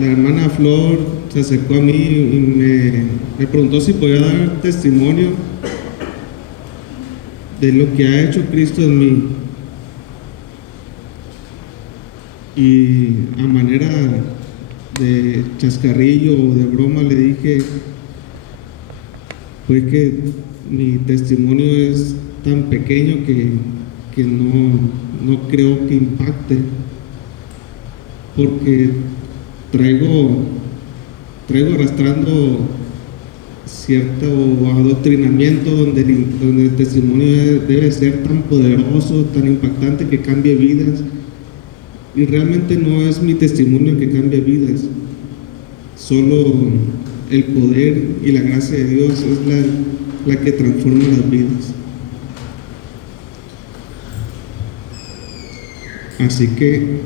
la hermana Flor se acercó a mí y me preguntó si podía dar testimonio de lo que ha hecho Cristo en mí. Y a manera de chascarrillo o de broma le dije pues que mi testimonio es tan pequeño que no creo que impacte, porque traigo arrastrando cierto adoctrinamiento donde el testimonio debe ser tan poderoso, tan impactante que cambie vidas. Y realmente no es mi testimonio que cambia vidas, solo el poder y la gracia de Dios es la que transforma las vidas. Así que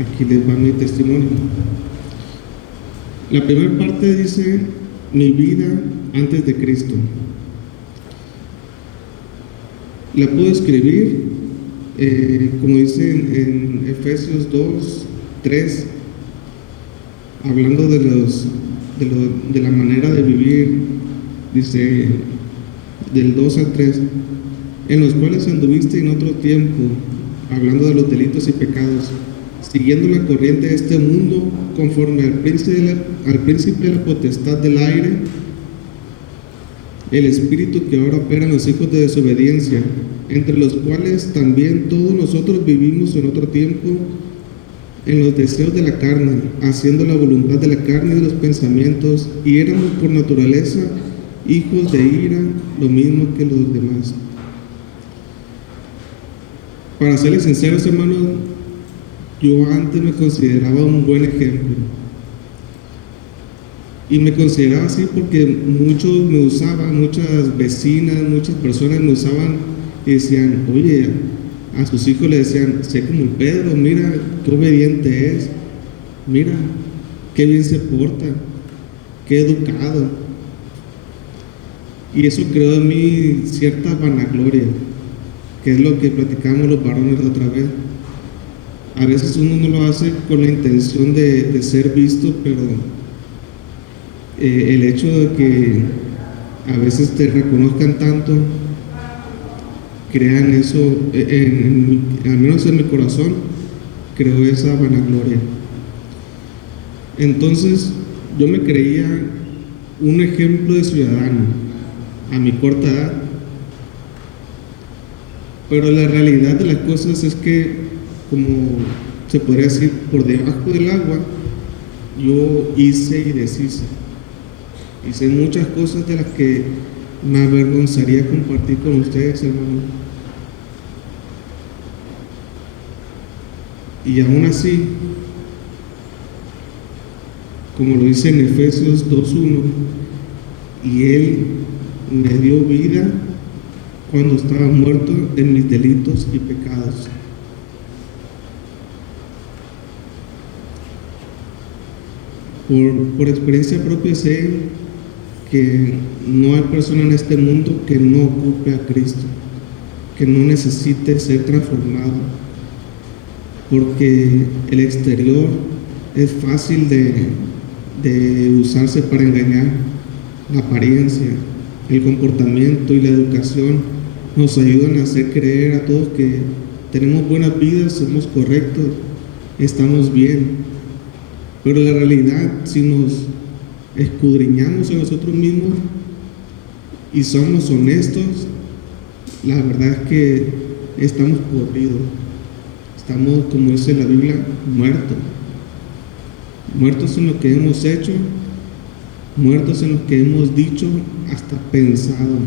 aquí les va mi testimonio. La primera parte dice: mi vida antes de Cristo. La puedo escribir, como dice en Efesios 2, 3, hablando de la manera de vivir, dice del 2 al 3, en los cuales anduviste en otro tiempo, hablando de los delitos y pecados, siguiendo la corriente de este mundo, conforme al príncipe de la potestad del aire, el espíritu que ahora opera en los hijos de desobediencia, entre los cuales también todos nosotros vivimos en otro tiempo en los deseos de la carne, haciendo la voluntad de la carne y de los pensamientos, y éramos por naturaleza hijos de ira, lo mismo que los demás. Para serles sinceros, hermanos, yo antes me consideraba un buen ejemplo. Y me consideraba así porque muchos me usaban, muchas vecinas, muchas personas me usaban y decían: oye, a sus hijos le decían: sé como el Pedro, mira qué obediente es, mira qué bien se porta, qué educado. Y eso creó en mí cierta vanagloria, que es lo que platicamos los varones la otra vez. A veces uno no lo hace con la intención de ser visto, pero el hecho de que a veces te reconozcan tanto, crean eso, al menos en mi corazón, creo esa vanagloria. Entonces, yo me creía un ejemplo de ciudadano a mi corta edad, pero la realidad de las cosas es que, como se podría decir, por debajo del agua, yo hice y deshice. Hice muchas cosas de las que me avergonzaría compartir con ustedes, hermanos. Y aún así, como lo dice en Efesios 2:1, y Él me dio vida cuando estaba muerto en mis delitos y pecados. Por experiencia propia sé que no hay persona en este mundo que no ocupe a Cristo, que no necesite ser transformado, porque el exterior es fácil de usarse para engañar. La apariencia, el comportamiento y la educación nos ayudan a hacer creer a todos que tenemos buenas vidas, somos correctos, estamos bien. Pero la realidad, si nos escudriñamos en nosotros mismos y somos honestos, la verdad es que estamos podridos. Estamos, como dice la Biblia, muertos. Muertos en lo que hemos hecho, muertos en lo que hemos dicho, hasta pensado.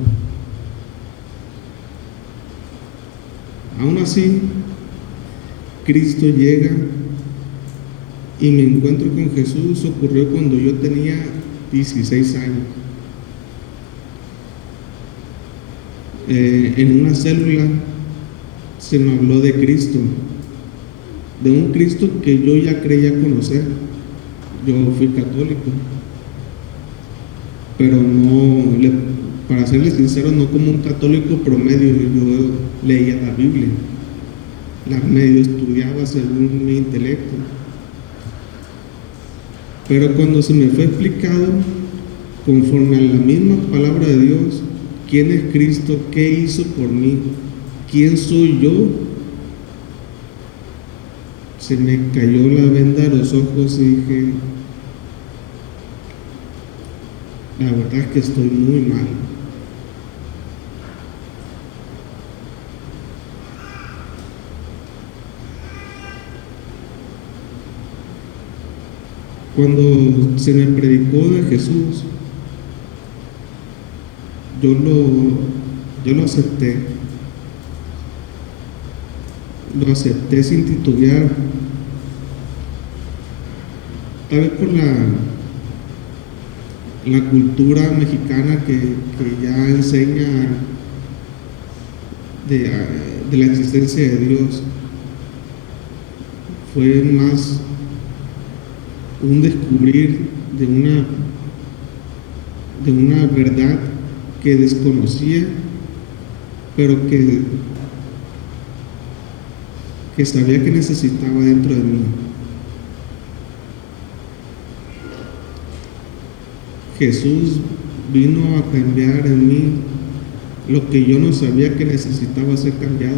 Aún así, Cristo llega y mi encuentro con Jesús ocurrió cuando yo tenía 16 años. En una célula se me habló de Cristo, de un Cristo que yo ya creía conocer. Yo fui católico, pero para serles sincero, no como un católico promedio. Yo leía la Biblia, la medio estudiaba según mi intelecto. Pero cuando se me fue explicado, conforme a la misma palabra de Dios, quién es Cristo, qué hizo por mí, quién soy yo, se me cayó la venda de los ojos y dije, la verdad es que estoy muy mal. Cuando se me predicó de Jesús, yo lo acepté. Lo acepté sin titubear. Tal vez por la cultura mexicana que ya enseña de la existencia de Dios. Fue más un descubrir de una verdad que desconocía, pero que sabía que necesitaba dentro de mí. Jesús vino a cambiar en mí lo que yo no sabía que necesitaba ser cambiado,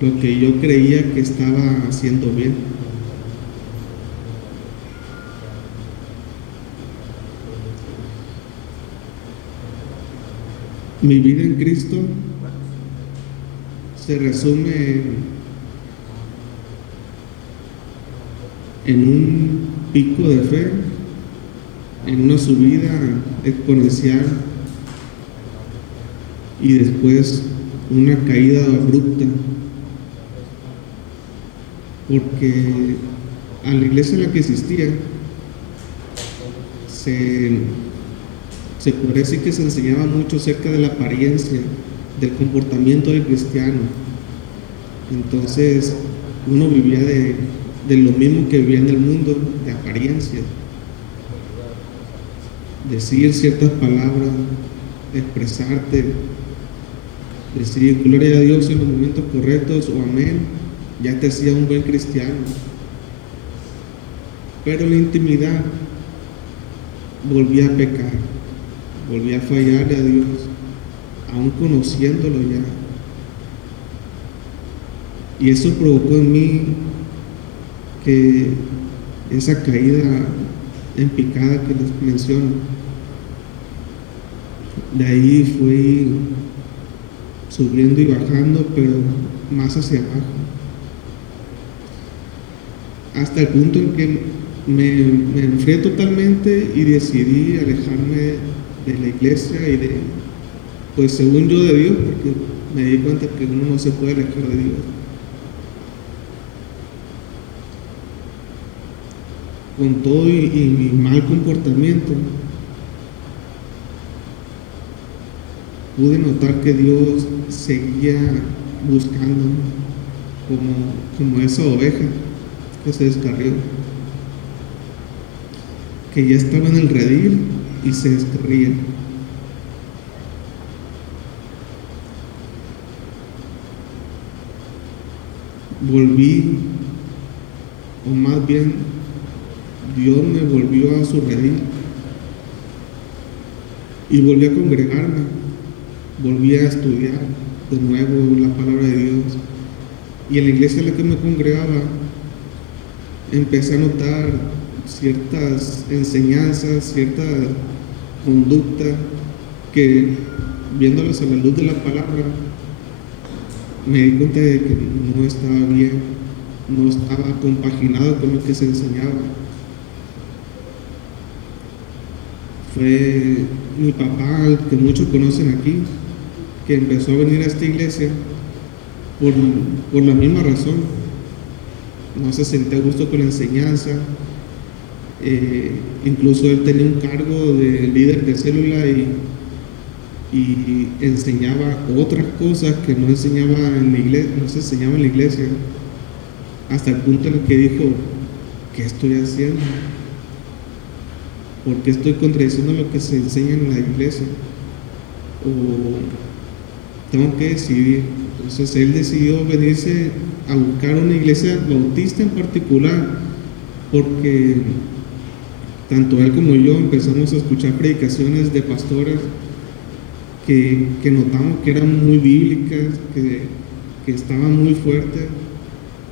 lo que yo creía que estaba haciendo bien. Mi vida en Cristo se resume en un pico de fe, en una subida exponencial y después una caída abrupta, porque a la iglesia en la que existía se puede decir que se enseñaba mucho acerca de la apariencia, del comportamiento del cristiano. Entonces uno vivía de lo mismo que vivía en el mundo, de apariencia, decir ciertas palabras, expresarte, decir gloria a Dios en los momentos correctos o amén, ya te hacía un buen cristiano. Pero en la intimidad volvía a pecar, volvía a fallarle a Dios, aún conociéndolo ya. Y eso provocó en mí que esa caída en picada que les menciono, de ahí fui subiendo y bajando, pero más hacia abajo, hasta el punto en que me enfrié totalmente y decidí alejarme de la iglesia y pues según yo de Dios, porque me di cuenta que uno no se puede alejar de Dios. Con todo y mi mal comportamiento, pude notar que Dios seguía buscando como esa oveja que se descarrió, que ya estaba en el redil y se descarría. Volví, o más bien Dios me volvió a su redil y volví a congregarme, volví a estudiar de nuevo la palabra de Dios. Y en la iglesia en la que me congregaba empecé a notar ciertas enseñanzas, cierta conducta que, viéndolas a la luz de la palabra, me di cuenta de que no estaba bien, no estaba compaginado con lo que se enseñaba. Fue mi papá, el que muchos conocen aquí, que empezó a venir a esta iglesia por la misma razón. No se sentía a gusto con la enseñanza. Incluso él tenía un cargo de líder de célula y enseñaba otras cosas que no enseñaba en la iglesia, no se enseñaba en la iglesia, hasta el punto en el que dijo: ¿qué estoy haciendo? ¿Por qué estoy contradiciendo lo que se enseña en la iglesia? O tengo que decidir. Entonces él decidió venirse a buscar una iglesia bautista en particular porque tanto él como yo empezamos a escuchar predicaciones de pastores que notamos que eran muy bíblicas, que estaban muy fuertes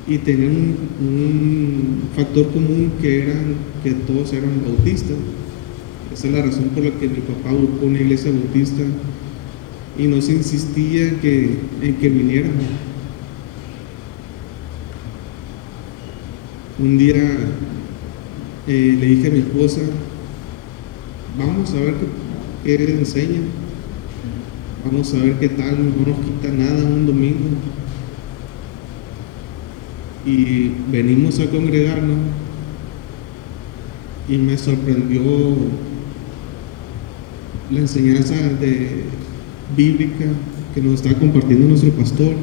y tenían un factor común que todos eran bautistas. Esa es la razón por la que mi papá buscó una iglesia bautista y nos insistía en que viniéramos. Un día le dije a mi esposa, vamos a ver qué él enseña, vamos a ver qué tal, no nos quita nada un domingo. Y venimos a congregarnos y me sorprendió la enseñanza bíblica que nos está compartiendo nuestro pastor.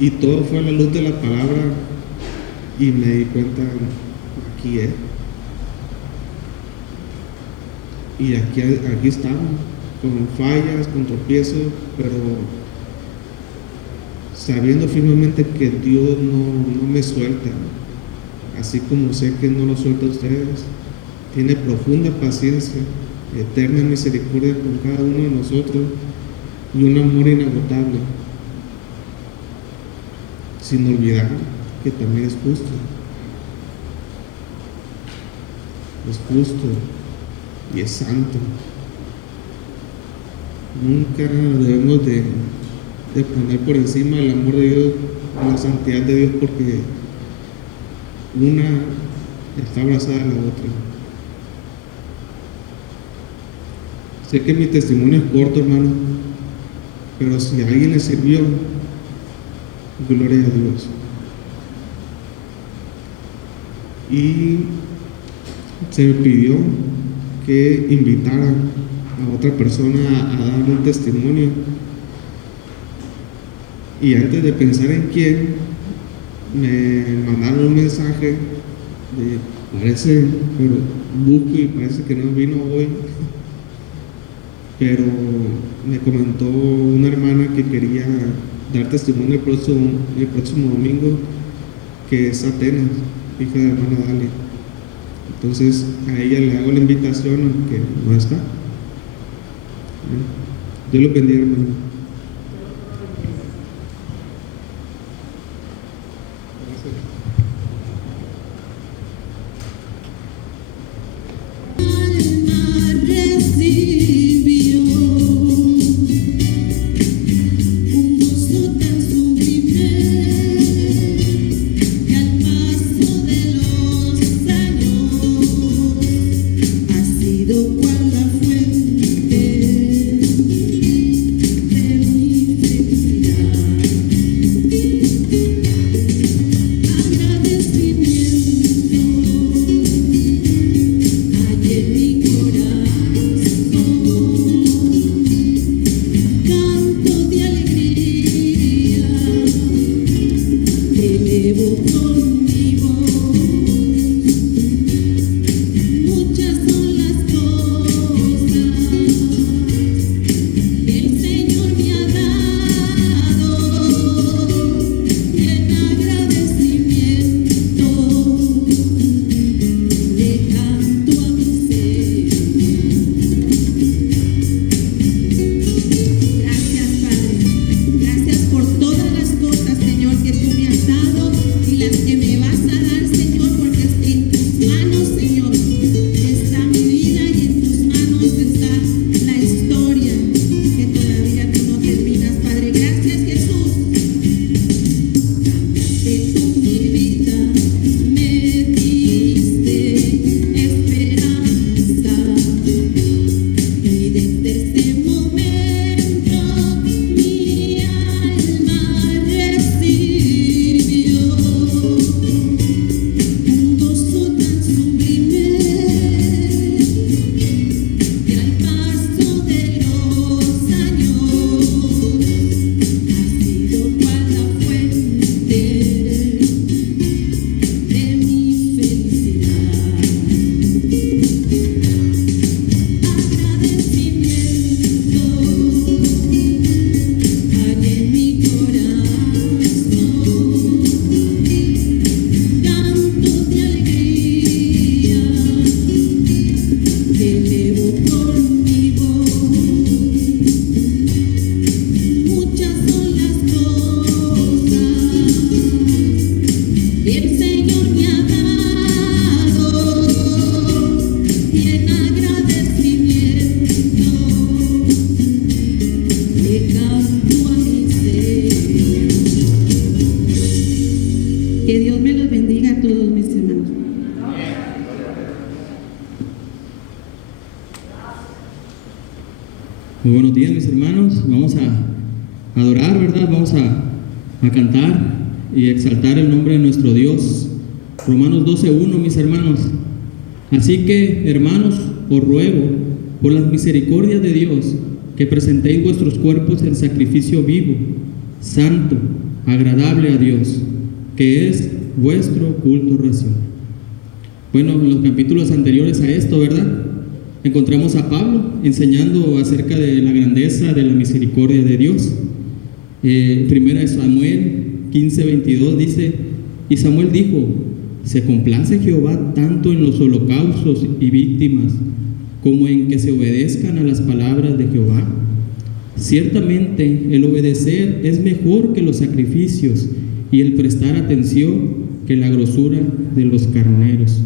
Y todo fue a la luz de la palabra y me di cuenta, aquí es. Y aquí estamos, con fallas, con tropiezos, pero sabiendo firmemente que Dios no me suelta, así como sé que no lo suelta a ustedes. Tiene profunda paciencia, eterna misericordia con cada uno de nosotros y un amor inagotable, sin olvidar que también es justo. Es justo y es santo. Nunca debemos de poner por encima el amor de Dios o la santidad de Dios, porque una está abrazada a la otra. Sé que mi testimonio es corto, hermano, pero si a alguien le sirvió, gloria a Dios. Y se me pidió que invitara a otra persona a dar un testimonio. Y antes de pensar en quién, me mandaron un mensaje parece, pero busco y parece que no vino hoy. Pero me comentó una hermana que quería dar testimonio el próximo domingo, que es Atenas, hija de la hermana Dali. Entonces a ella le hago la invitación, aunque no está. Dios lo bendiga, hermano. Muy buenos días, mis hermanos. Vamos a adorar, ¿verdad? Vamos a cantar y exaltar el nombre de nuestro Dios. Romanos 12:1, mis hermanos. Así que, hermanos, os ruego, por las misericordias de Dios, que presentéis vuestros cuerpos en sacrificio vivo, santo, agradable a Dios, que es vuestro culto racional. Bueno, en los capítulos anteriores a esto, ¿verdad?, encontramos a Pablo enseñando acerca de la grandeza de la misericordia de Dios. Primera de Samuel 15:22 dice: y Samuel dijo: ¿se complace Jehová tanto en los holocaustos y víctimas como en que se obedezcan a las palabras de Jehová? Ciertamente el obedecer es mejor que los sacrificios, y el prestar atención que la grosura de los carneros.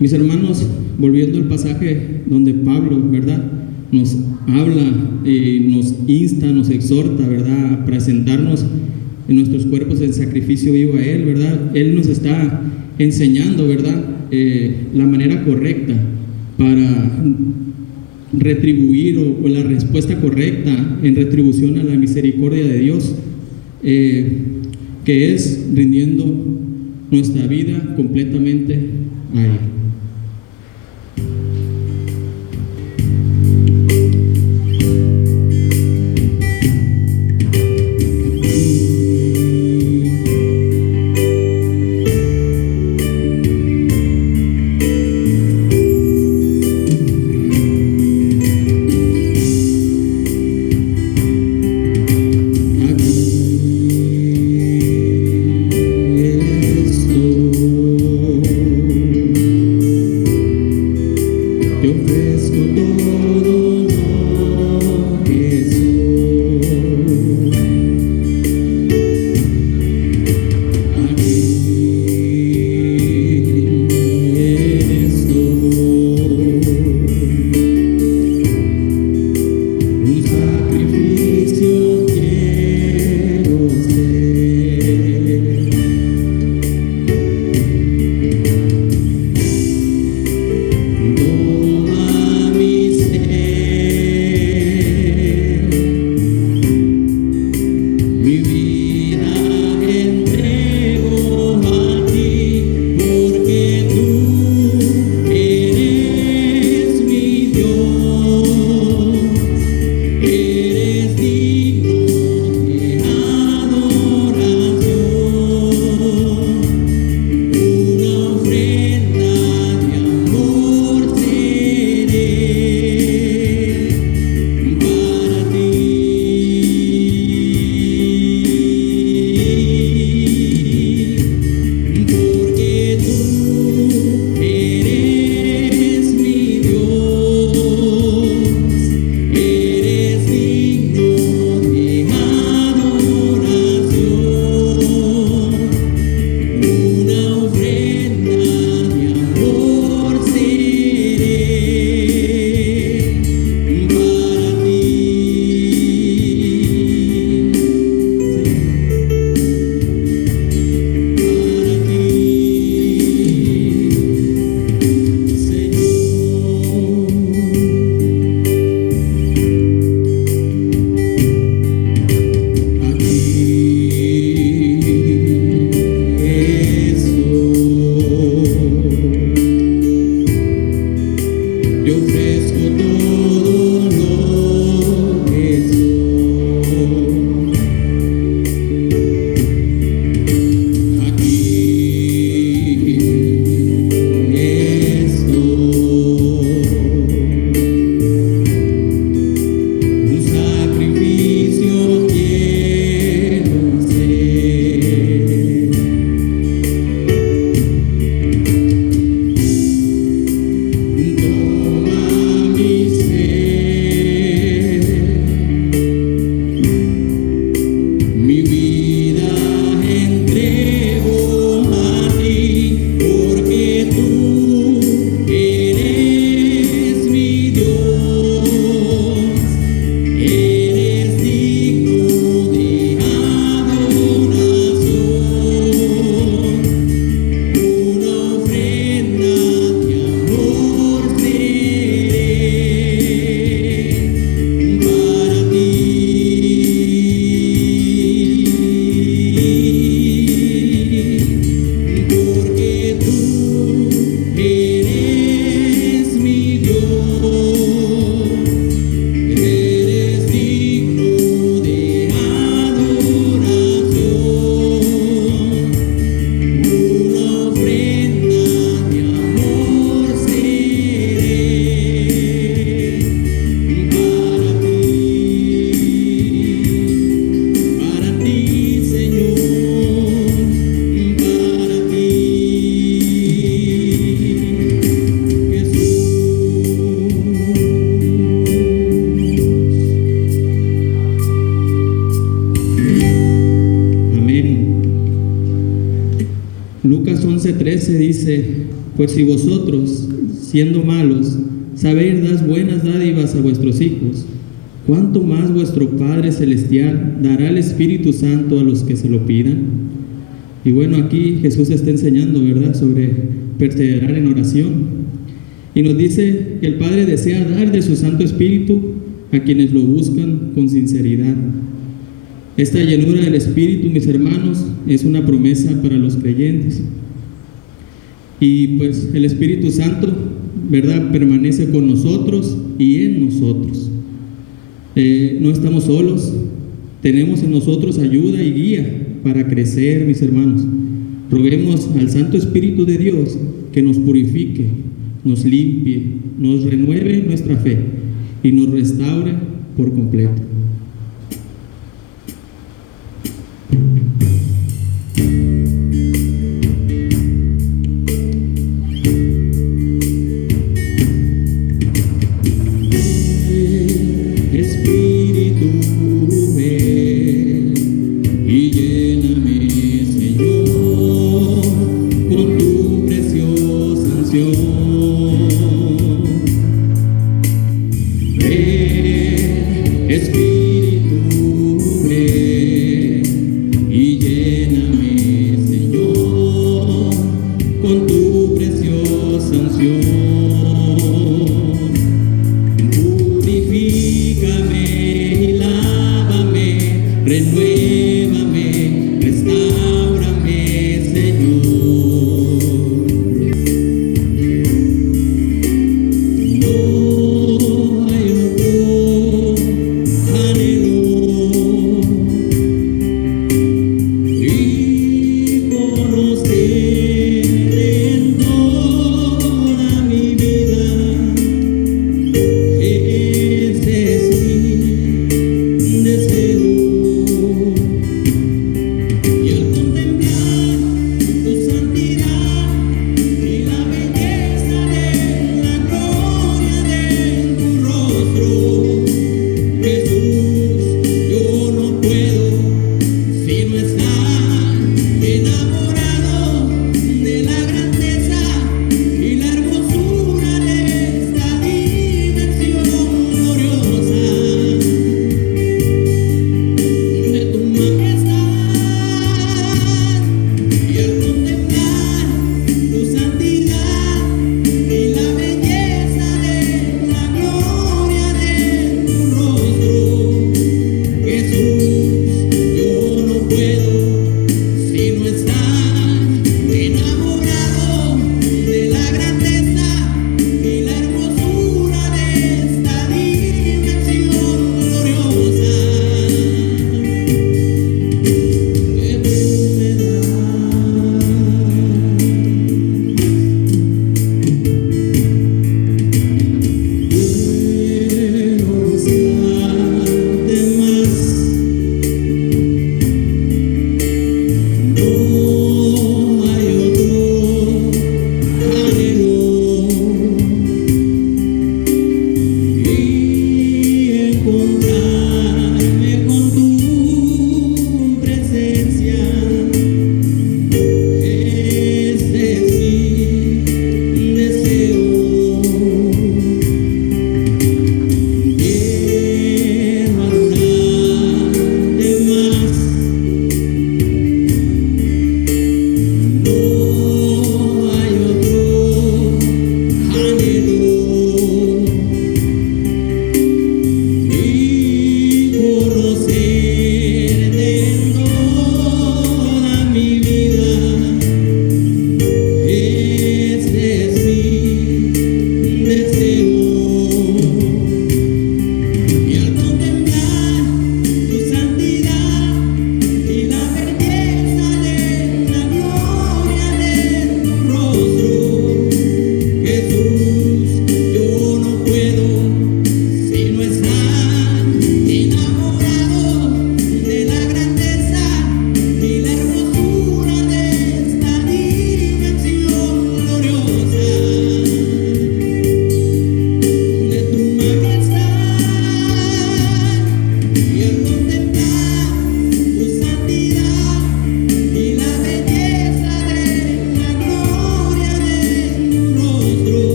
Mis hermanos, volviendo al pasaje donde Pablo, ¿verdad?, nos habla, nos insta, nos exhorta, ¿verdad?, a presentarnos en nuestros cuerpos en sacrificio vivo a Él, ¿verdad? Él nos está enseñando, ¿verdad?, la manera correcta para retribuir o la respuesta correcta en retribución a la misericordia de Dios, que es rindiendo nuestra vida completamente a Él. Lucas 11:13 dice: pues si vosotros, siendo malos, sabéis dar buenas dádivas a vuestros hijos, ¿cuánto más vuestro Padre Celestial dará el Espíritu Santo a los que se lo pidan? Y bueno, aquí Jesús está enseñando, ¿verdad?, sobre perseverar en oración. Y nos dice que el Padre desea dar de su Santo Espíritu a quienes lo buscan con sinceridad. Esta llenura del Espíritu, mis hermanos, es una promesa para los creyentes. Y pues el Espíritu Santo, ¿verdad?, permanece con nosotros y en nosotros. No estamos solos, tenemos en nosotros ayuda y guía para crecer, mis hermanos. Roguemos al Santo Espíritu de Dios que nos purifique, nos limpie, nos renueve nuestra fe y nos restaure por completo. Espíritu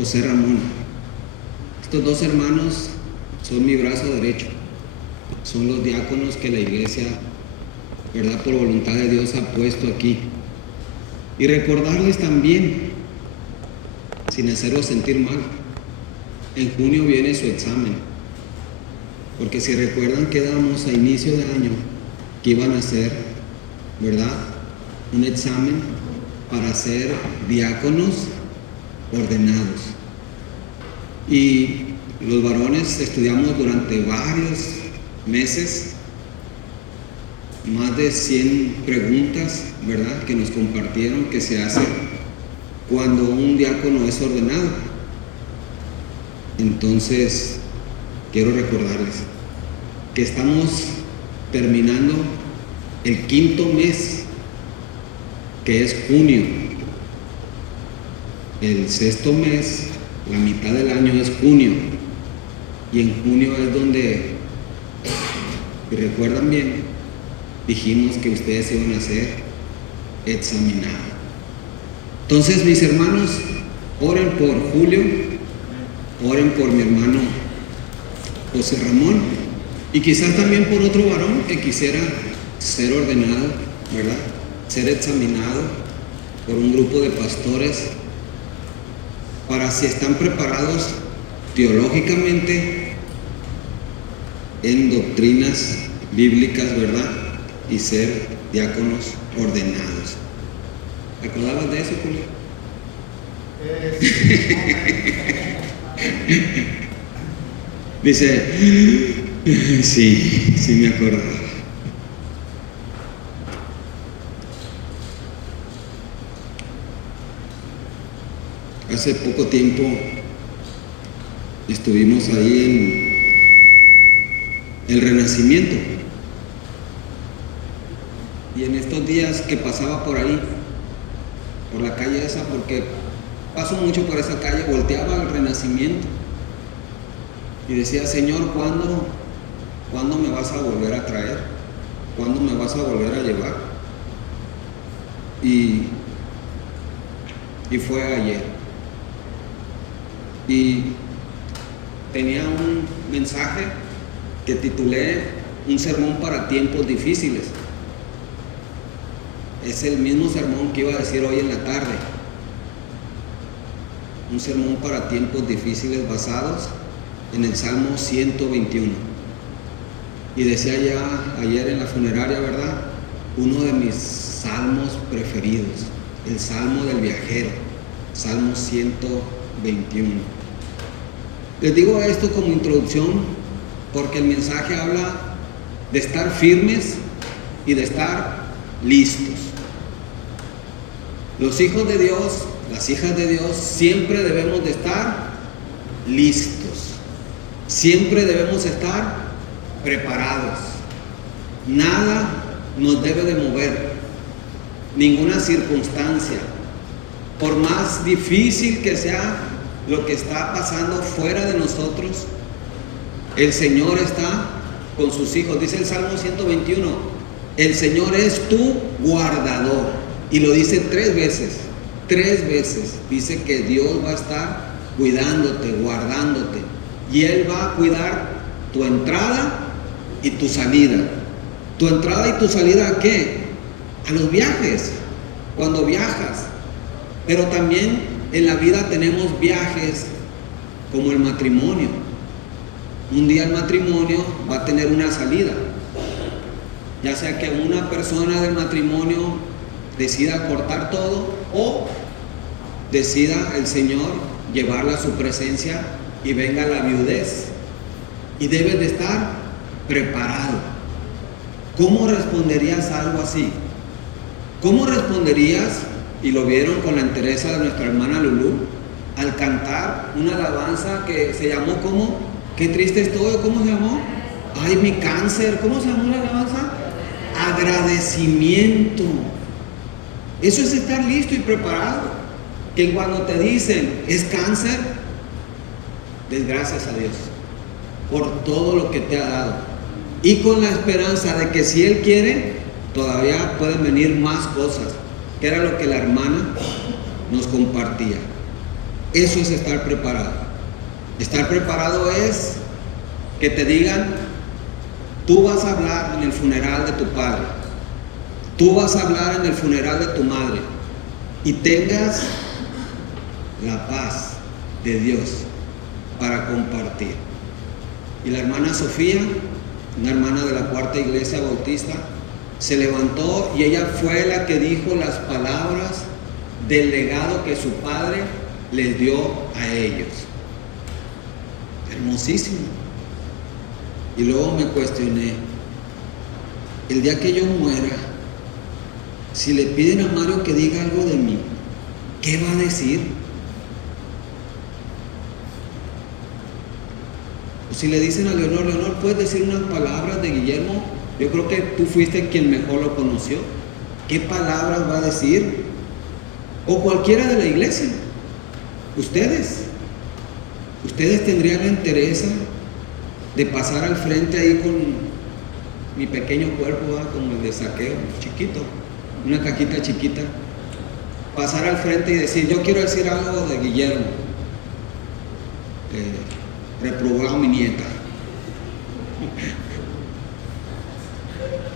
José Ramón. Estos dos hermanos son mi brazo derecho. Son los diáconos que la iglesia, ¿verdad?, por voluntad de Dios ha puesto aquí. Y recordarles también, sin hacerlos sentir mal, en junio viene su examen. Porque si recuerdan, quedamos a inicio de año que iban a hacer, ¿verdad?, un examen para ser diáconos ordenados. Y los varones estudiamos durante varios meses, más de 100 preguntas, ¿verdad?, que nos compartieron que se hacen cuando un diácono es ordenado. Entonces, quiero recordarles que estamos terminando el 5.º mes, que es junio. El 6.º mes, la mitad del año, es junio. Y en junio es donde, si recuerdan bien, dijimos que ustedes iban a ser examinados. Entonces, mis hermanos, oren por Julio, oren por mi hermano José Ramón, y quizás también por otro varón que quisiera ser ordenado, ¿verdad?, ser examinado por un grupo de pastores, para si están preparados teológicamente en doctrinas bíblicas, ¿verdad?, y ser diáconos ordenados. ¿Te acordabas de eso, Julio? Dice, sí me acordaba. Hace poco tiempo estuvimos ahí en el Renacimiento, y en estos días que pasaba por ahí, por la calle esa, porque paso mucho por esa calle, volteaba al Renacimiento y decía: Señor, ¿cuándo me vas a volver a traer? ¿Cuándo me vas a volver a llevar? Y fue ayer. Y tenía un mensaje que titulé Un sermón para tiempos difíciles. Es el mismo sermón que iba a decir hoy en la tarde. Un sermón para tiempos difíciles basados en el Salmo 121. Y decía ya ayer en la funeraria, ¿verdad?, uno de mis salmos preferidos, el Salmo del Viajero, Salmo 121. Les digo esto como introducción porque el mensaje habla de estar firmes y de estar listos. Los hijos de Dios, las hijas de Dios, siempre debemos de estar listos. Siempre debemos estar preparados. Nada nos debe de mover, ninguna circunstancia. Por más difícil que sea lo que está pasando fuera de nosotros, el Señor está con sus hijos. Dice el Salmo 121, el Señor es tu guardador. Y lo dice 3 veces. 3 veces dice que Dios va a estar cuidándote, guardándote. Y Él va a cuidar tu entrada y tu salida. ¿Tu entrada y tu salida a qué? A los viajes, cuando viajas. Pero también en la vida tenemos viajes como el matrimonio. Un día el matrimonio va a tener una salida. Ya sea que una persona del matrimonio decida cortar todo o decida el Señor llevarla a su presencia y venga la viudez. Y debes de estar preparado. ¿Cómo responderías a algo así? ¿Cómo responderías, y lo vieron con la entereza de nuestra hermana Lulú, al cantar una alabanza que se llamó ¿cómo? Qué triste estoy, ¿cómo se llamó? Ay, mi cáncer, ¿cómo se llamó la alabanza? Agradecimiento. Eso es estar listo y preparado. Que cuando te dicen es cáncer, des gracias a Dios por todo lo que te ha dado, y con la esperanza de que si Él quiere, todavía pueden venir más cosas, que era lo que la hermana nos compartía. Eso es estar preparado. Estar preparado es que te digan, tú vas a hablar en el funeral de tu padre, tú vas a hablar en el funeral de tu madre, y tengas la paz de Dios para compartir. Y la hermana Sofía, una hermana de la Cuarta Iglesia Bautista, se levantó y ella fue la que dijo las palabras del legado que su padre les dio a ellos. Hermosísimo. Y luego me cuestioné, el día que yo muera, si le piden a Mario que diga algo de mí, ¿qué va a decir? O si le dicen a Leonor, Leonor, ¿puedes decir unas palabras de Guillermo? Yo creo que tú fuiste quien mejor lo conoció. ¿Qué palabras va a decir? O cualquiera de la iglesia. Ustedes tendrían la interés de pasar al frente ahí con mi pequeño cuerpo, ¿verdad? Como el de Saqueo, chiquito, una cajita chiquita, pasar al frente y decir, yo quiero decir algo de Guillermo, reprobó a mi nieta.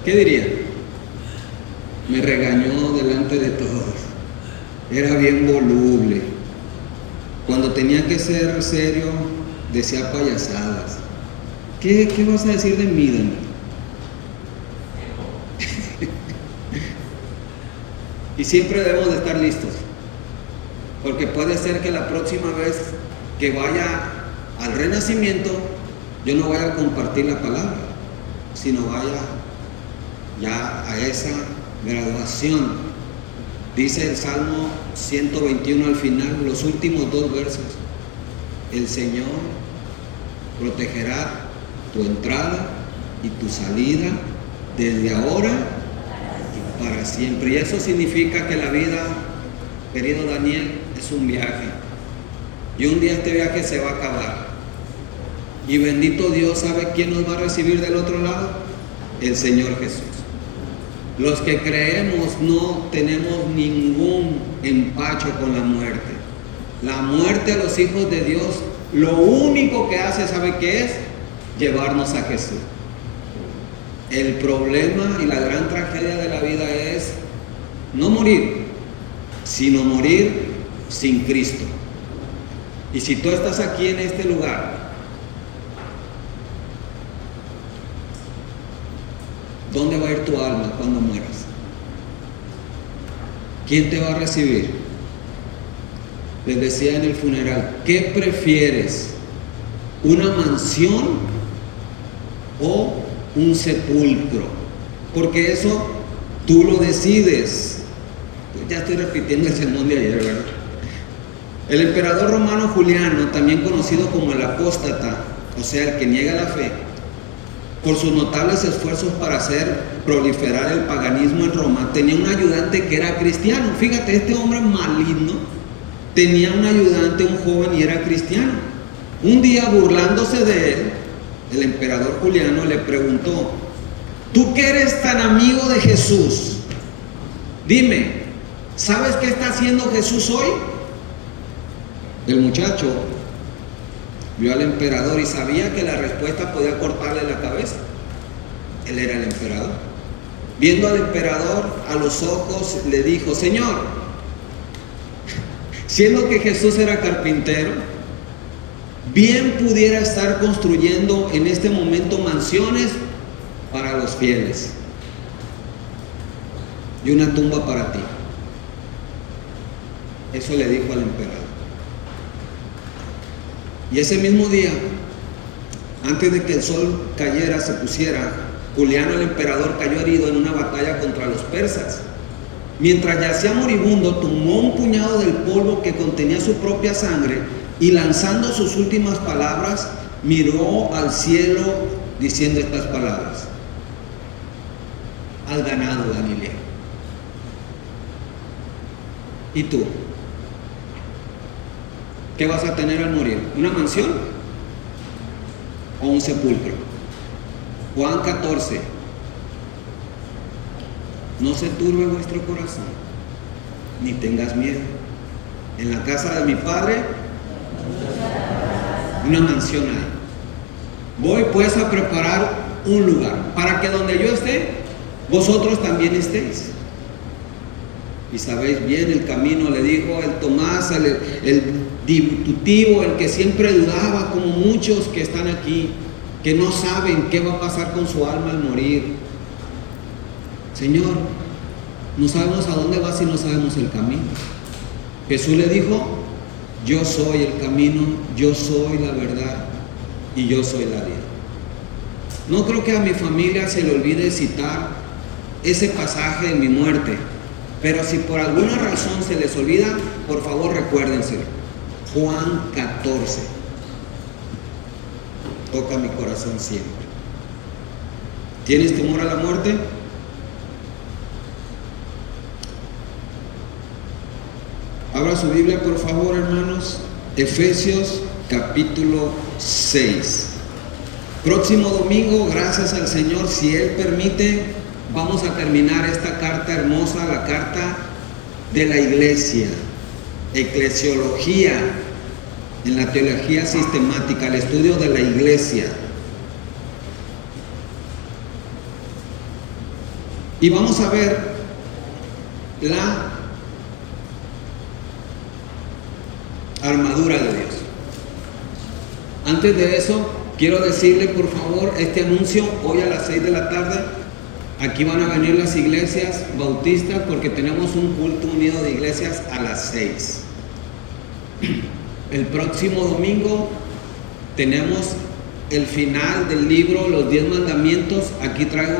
¿Qué diría? Me regañó delante de todos, era bien voluble, cuando tenía que ser serio decía payasadas. ¿Qué vas a decir de mí, Daniel? Y siempre debemos de estar listos, porque puede ser que la próxima vez que vaya al renacimiento yo no vaya a compartir la palabra, sino vaya ya a esa graduación. Dice el Salmo 121 al final, los últimos 2 versos: el Señor protegerá tu entrada y tu salida desde ahora y para siempre. Y eso significa que la vida, querido Daniel, es un viaje, y un día este viaje se va a acabar, y bendito Dios, ¿sabe quién nos va a recibir del otro lado? El Señor Jesús. Los que creemos no tenemos ningún empacho con la muerte. La muerte a los hijos de Dios, lo único que hace, ¿sabe qué es? Llevarnos a Jesús. El problema y la gran tragedia de la vida es no morir, sino morir sin Cristo. Y si tú estás aquí en este lugar, ¿dónde va a ir tu alma cuando mueras? ¿Quién te va a recibir? Les decía en el funeral, ¿qué prefieres? ¿Una mansión o un sepulcro? Porque eso tú lo decides. Pues ya estoy repitiendo el sermón de ayer, ¿verdad? El emperador romano Juliano, también conocido como el apóstata, o sea, el que niega la fe, por sus notables esfuerzos para hacer proliferar el paganismo en Roma, tenía un ayudante que era cristiano. Fíjate, este hombre maligno tenía un ayudante, un joven, y era cristiano. Un día, burlándose de él, el emperador Juliano le preguntó, tú que eres tan amigo de Jesús, dime, ¿sabes qué está haciendo Jesús hoy? El muchacho vio al emperador y sabía que la respuesta podía cortarle la cabeza. Él era el emperador. Viendo al emperador a los ojos, le dijo, Señor, siendo que Jesús era carpintero, bien pudiera estar construyendo en este momento mansiones para los fieles y una tumba para ti. Eso le dijo al emperador. Y ese mismo día, antes de que el sol cayera, se pusiera, Juliano el emperador cayó herido en una batalla contra los persas. Mientras yacía moribundo, tomó un puñado del polvo que contenía su propia sangre y, lanzando sus últimas palabras, miró al cielo diciendo estas palabras: has ganado, Daniel. ¿Y tú? ¿Qué vas a tener al morir? ¿Una mansión o un sepulcro? Juan 14. No se turbe vuestro corazón, ni tengas miedo. En la casa de mi Padre una mansión hay. Voy pues a preparar un lugar para que donde yo esté, vosotros también estéis. Y sabéis bien el camino, le dijo el Tomás, el dubitativo, el que siempre dudaba, como muchos que están aquí, que no saben qué va a pasar con su alma al morir. Señor, no sabemos a dónde vas y no sabemos el camino. Jesús le dijo: yo soy el camino, yo soy la verdad y yo soy la vida. No creo que a mi familia se le olvide citar ese pasaje de mi muerte, pero si por alguna razón se les olvida, por favor recuérdenselo. Juan 14. Toca mi corazón siempre. ¿Tienes temor a la muerte? Abra su Biblia, por favor, hermanos. Efesios capítulo 6. Próximo domingo, gracias al Señor, si Él permite, vamos a terminar esta carta hermosa, la carta de la iglesia, eclesiología, en la teología sistemática, el estudio de la iglesia. Y vamos a ver la armadura de Dios. Antes de eso, quiero decirle por favor este anuncio: hoy a las 6 de la tarde aquí van a venir las iglesias bautistas, porque tenemos un culto unido de iglesias a las 6. El próximo domingo tenemos el final del libro Los 10 Mandamientos. Aquí traigo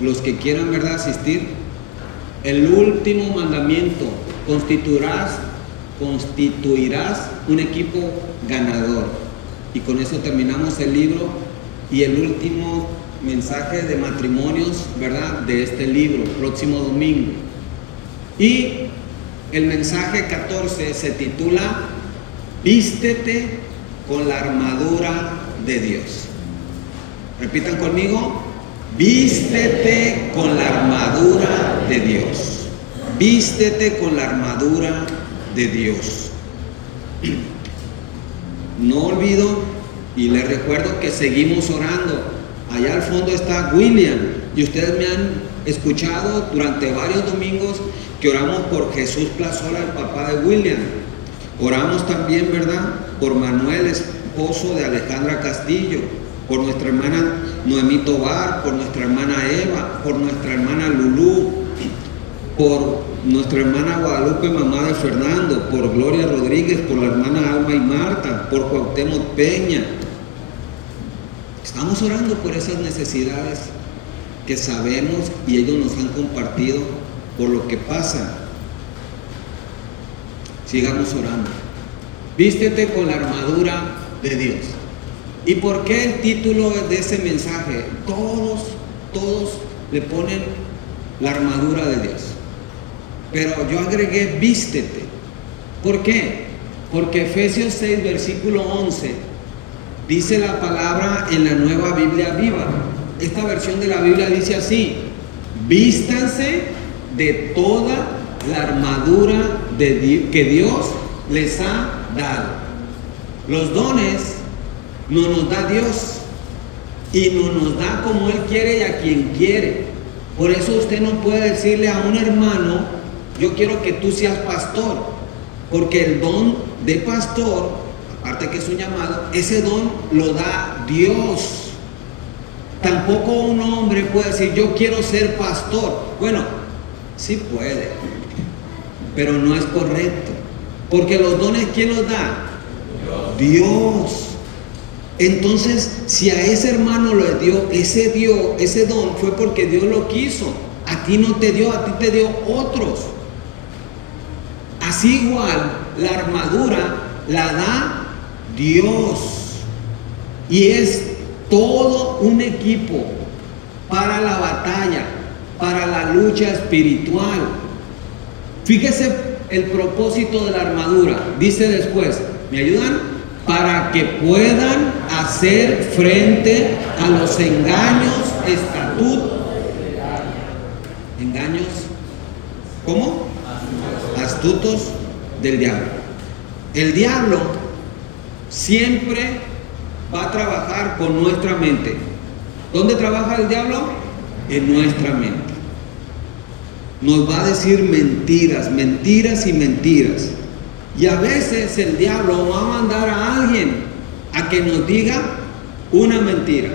los que quieran, ¿verdad?, asistir. El último mandamiento: constituirás un equipo ganador. Y con eso terminamos el libro y el último mensaje de matrimonios, ¿verdad?, de este libro, próximo domingo. Y el mensaje 14 se titula: vístete con la armadura de Dios. Repitan conmigo: vístete con la armadura de Dios. Vístete con la armadura de Dios. No olvido y les recuerdo que seguimos orando. Allá al fondo está William, y ustedes me han escuchado durante varios domingos que oramos por Jesús Plazola, el papá de William. Oramos también, ¿verdad?, por Manuel, esposo de Alejandra Castillo, por nuestra hermana Noemí Tobar, por nuestra hermana Eva, por nuestra hermana Lulú, por nuestra hermana Guadalupe, mamá de Fernando, por Gloria Rodríguez, por la hermana Alma y Marta, por Cuauhtémoc Peña. Estamos orando por esas necesidades que sabemos y ellos nos han compartido por lo que pasa. Sigamos orando. Vístete con la armadura de Dios. ¿Y por qué el título de ese mensaje? Todos le ponen la armadura de Dios, pero yo agregué vístete. ¿Por qué? Porque Efesios 6, versículo 11 dice la palabra en la Nueva Biblia Viva. Esta versión de la Biblia dice así: vístanse de toda la armadura que Dios les ha dado. Los dones no nos da Dios, y no nos da como Él quiere y a quien quiere. Por eso usted no puede decirle a un hermano: yo quiero que tú seas pastor, porque el don de pastor, aparte que es un llamado, ese don lo da Dios. Tampoco un hombre puede decir: yo quiero ser pastor. Bueno, sí puede, pero no es correcto, porque los dones, ¿quién los da? Dios. Entonces, si a ese hermano le dio ese don, fue porque Dios lo quiso. A ti no te dio, a ti te dio otros. Así igual, la armadura la da Dios, y es todo un equipo para la batalla, para la lucha espiritual. Fíjese el propósito de la armadura. Dice después, ¿me ayudan? Para que puedan hacer frente a los engaños, engaños, ¿cómo? Astutos del diablo. El diablo siempre va a trabajar con nuestra mente. ¿Dónde trabaja el diablo? En nuestra mente. Nos va a decir mentiras, mentiras y mentiras. Y a veces el diablo va a mandar a alguien a que nos diga una mentira.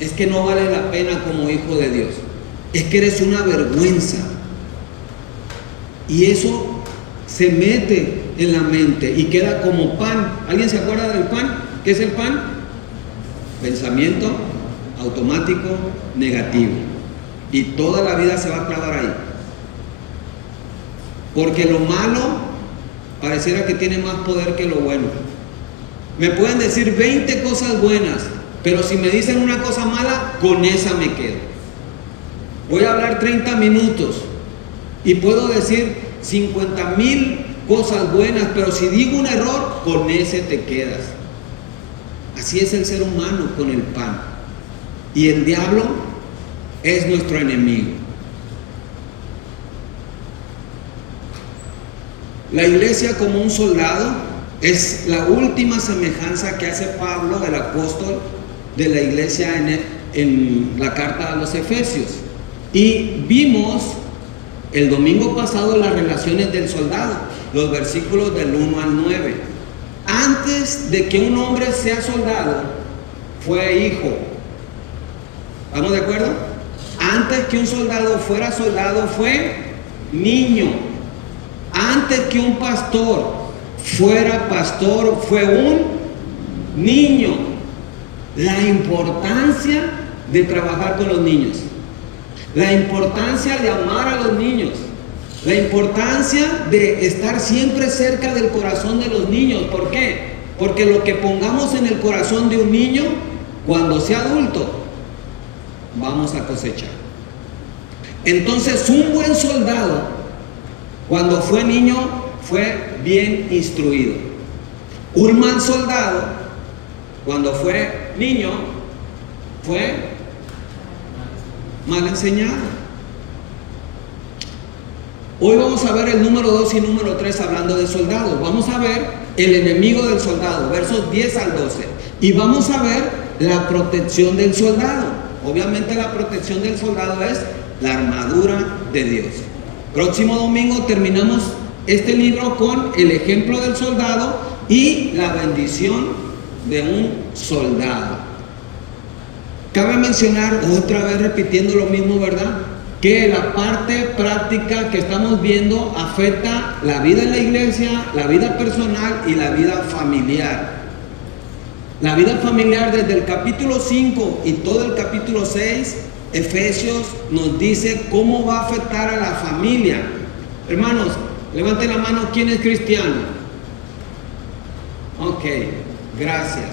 Es que no vale la pena como hijo de Dios. Es que eres una vergüenza. Y eso se mete en la mente y queda como pan. ¿Alguien se acuerda del pan? ¿Qué es el pan? Pensamiento automático negativo. Y toda la vida se va a clavar ahí. Porque lo malo pareciera que tiene más poder que lo bueno. Me pueden decir 20 cosas buenas, pero si me dicen una cosa mala, con esa me quedo. Voy a hablar 30 minutos y puedo decir 50,000 cosas buenas, pero si digo un error, con ese te quedas. Así es el ser humano con el pan. Y el diablo es nuestro enemigo. La iglesia como un soldado es la última semejanza que hace Pablo, el apóstol de la iglesia, en la carta a los Efesios. Y vimos el domingo pasado las relaciones del soldado, los versículos del 1 al 9. Antes de que un hombre sea soldado, fue hijo. ¿Estamos de acuerdo? Antes que un soldado fuera soldado, fue niño. Antes que un pastor fuera pastor, fue un niño. La importancia de trabajar con los niños, la importancia de amar a los niños, la importancia de estar siempre cerca del corazón de los niños. ¿Por qué? Porque lo que pongamos en el corazón de un niño, cuando sea adulto, vamos a cosechar. Entonces, un buen soldado, cuando fue niño, fue bien instruido. Un mal soldado, cuando fue niño, fue mal enseñado. Hoy vamos a ver el número 2 y número 3 hablando de soldados. Vamos a ver el enemigo del soldado, versos 10 al 12. Y vamos a ver la protección del soldado. Obviamente la protección del soldado es la armadura de Dios. Próximo domingo terminamos este libro con el ejemplo del soldado y la bendición de un soldado. Cabe mencionar, otra vez repitiendo lo mismo, ¿verdad?, que la parte práctica que estamos viendo afecta la vida en la iglesia, la vida personal y la vida familiar. La vida familiar, desde el capítulo 5 y todo el capítulo 6, Efesios nos dice cómo va a afectar a la familia. Hermanos, levanten la mano, ¿quién es cristiano? Ok, gracias.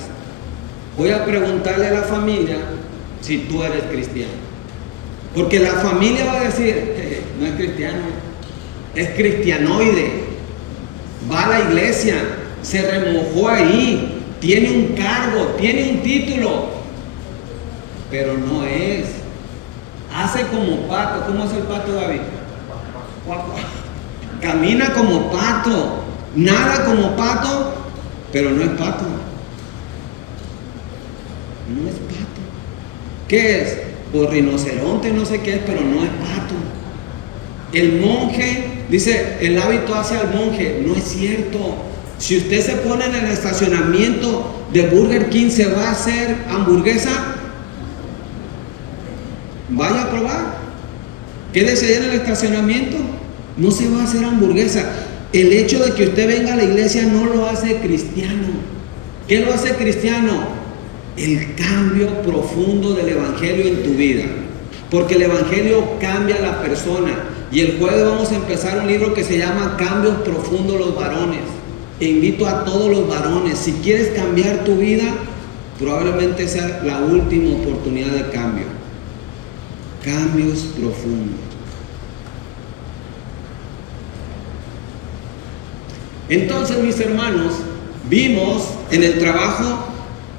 Voy a preguntarle a la familia si tú eres cristiano. Porque la familia va a decir, no es cristiano, es cristianoide. Va a la iglesia, se remojó ahí, tiene un cargo, tiene un título, pero no es. Hace como pato. ¿Cómo es el pato, David? Camina como pato, nada como pato, pero no es pato. No es pato. ¿Qué es? Pues rinoceronte, no sé qué es, pero no es pato. El monje, dice, el hábito hace al monje. No es cierto. Si usted se pone en el estacionamiento de Burger King, ¿se va a hacer hamburguesa? Vaya a probar. Quédese ahí en el estacionamiento. No se va a hacer hamburguesa. El hecho de que usted venga a la iglesia no lo hace cristiano. ¿Qué lo hace cristiano? El cambio profundo del evangelio en tu vida. Porque el evangelio cambia a la persona. Y el jueves vamos a empezar un libro que se llama Cambios Profundos los Varones. E invito a todos los varones, si quieres cambiar tu vida, probablemente sea la última oportunidad de cambio. Cambios profundos. Entonces, mis hermanos, vimos en el trabajo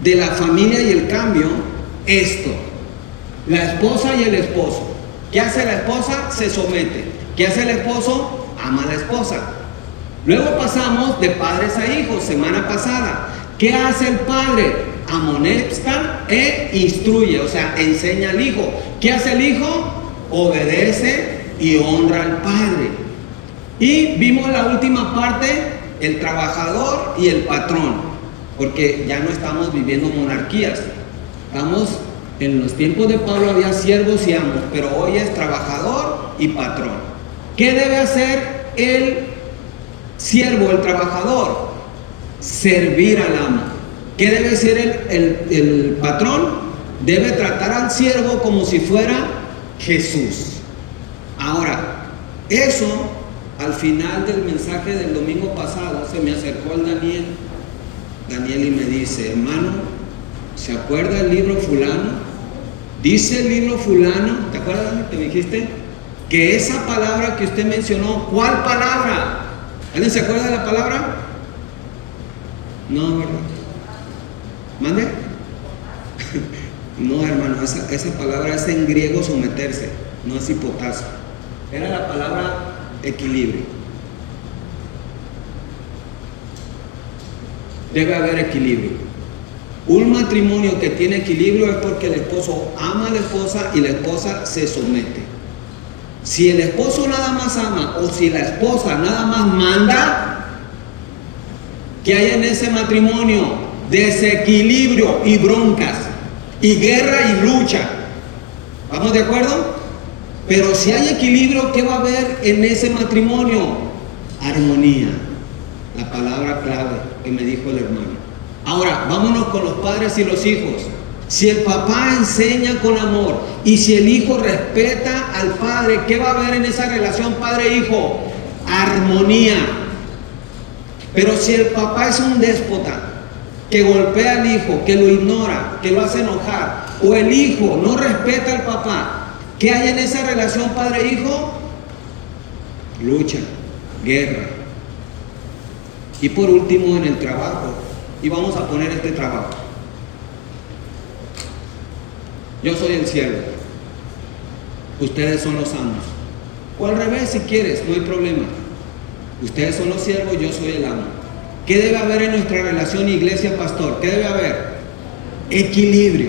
de la familia y el cambio esto: la esposa y el esposo. ¿Qué hace la esposa? Se somete. ¿Qué hace el esposo? Ama a la esposa. Luego pasamos de padres a hijos, semana pasada. ¿Qué hace el padre? amonesta e instruye, o sea, enseña al hijo. ¿Qué hace el hijo? Obedece y honra al padre. Y vimos la última parte, el trabajador y el patrón, porque ya no estamos viviendo monarquías, estamos en los tiempos de Pablo, había siervos y amos, pero hoy es trabajador y patrón. ¿Qué debe hacer el siervo, el trabajador? Servir al amo. ¿Qué debe ser el patrón? Debe tratar al siervo como si fuera Jesús. Ahora, eso, al final del mensaje del domingo pasado, se me acercó el Daniel y me dice: hermano, ¿se acuerda el libro fulano? Dice el libro fulano, ¿te acuerdas que me dijiste? Que esa palabra que usted mencionó, ¿cuál palabra? ¿Alguien se acuerda de la palabra? No, ¿verdad? ¿Mande? No, hermano, esa palabra es en griego someterse, no es hipotasio. Era la palabra equilibrio. Debe haber equilibrio. Un matrimonio que tiene equilibrio es porque el esposo ama a la esposa y la esposa se somete. Si el esposo nada más ama o si la esposa nada más manda, ¿qué hay en ese matrimonio? Desequilibrio y broncas y guerra y lucha. ¿Vamos de acuerdo? Pero si hay equilibrio, ¿qué va a haber en ese matrimonio? Armonía. La palabra clave que me dijo el hermano. Ahora, vámonos con los padres y los hijos. Si el papá enseña con amor y si el hijo respeta al padre, ¿qué va a haber en esa relación padre-hijo? Armonía. Pero si el papá es un déspota, que golpea al hijo, que lo ignora, que lo hace enojar, o el hijo no respeta al papá, ¿qué hay en esa relación padre-hijo? Lucha, guerra. Y por último, en el trabajo. Y vamos a poner este trabajo. Yo soy el siervo. Ustedes son los amos. O al revés, si quieres, no hay problema. Ustedes son los siervos, yo soy el amo. ¿Qué debe haber en nuestra relación iglesia-pastor? ¿Qué debe haber? Equilibrio.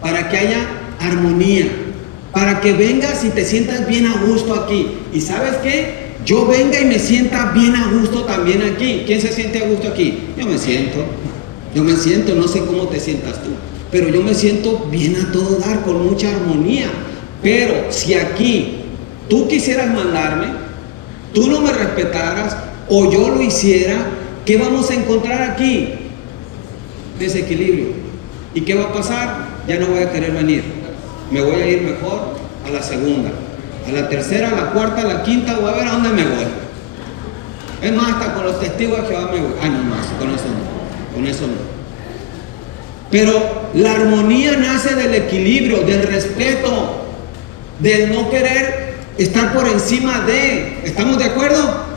Para que haya armonía. Para que vengas y te sientas bien a gusto aquí. ¿Y sabes qué? Yo venga y me sienta bien a gusto también aquí. ¿Quién se siente a gusto aquí? Yo me siento, no sé cómo te sientas tú, pero yo me siento bien a todo dar, con mucha armonía. Pero si aquí tú quisieras mandarme, tú no me respetaras o yo lo hiciera, ¿qué vamos a encontrar aquí? Desequilibrio. ¿Y qué va a pasar? Ya no voy a querer venir. Me voy a ir mejor a la segunda, a la tercera, a la cuarta, a la quinta, voy a ver a dónde me voy. Es más, hasta con los testigos de Jehová me voy. Ah, no, con eso no. Pero la armonía nace del equilibrio, del respeto, del no querer estar por encima de. ¿Estamos de acuerdo?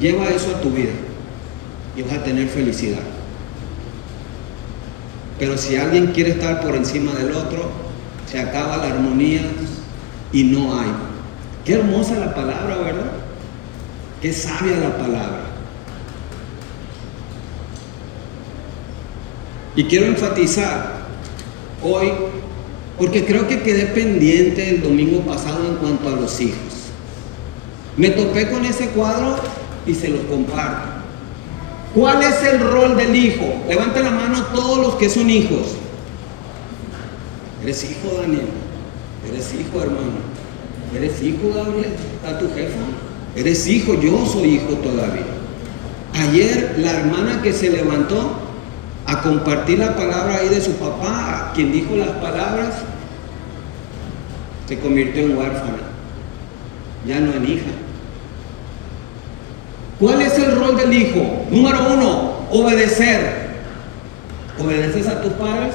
Lleva eso a tu vida y vas a tener felicidad. Pero si alguien quiere estar por encima del otro, se acaba la armonía y no hay. Qué hermosa la palabra, ¿verdad? Qué sabia la palabra. Y quiero enfatizar hoy, porque creo que quedé pendiente el domingo pasado en cuanto a los hijos. Me topé con ese cuadro y se los comparto. ¿Cuál es el rol del hijo? Levanten la mano todos los que son hijos. ¿Eres hijo, Daniel? ¿Eres hijo, hermano? ¿Eres hijo, Gabriel? ¿Está tu jefa? ¿Eres hijo? Yo soy hijo todavía. Ayer la hermana que se levantó a compartir la palabra ahí de su papá, quien dijo las palabras, se convirtió en huérfana, ya no en hija. ¿Cuál es el rol del hijo? Número 1, obedecer. ¿Obedeces a tus padres?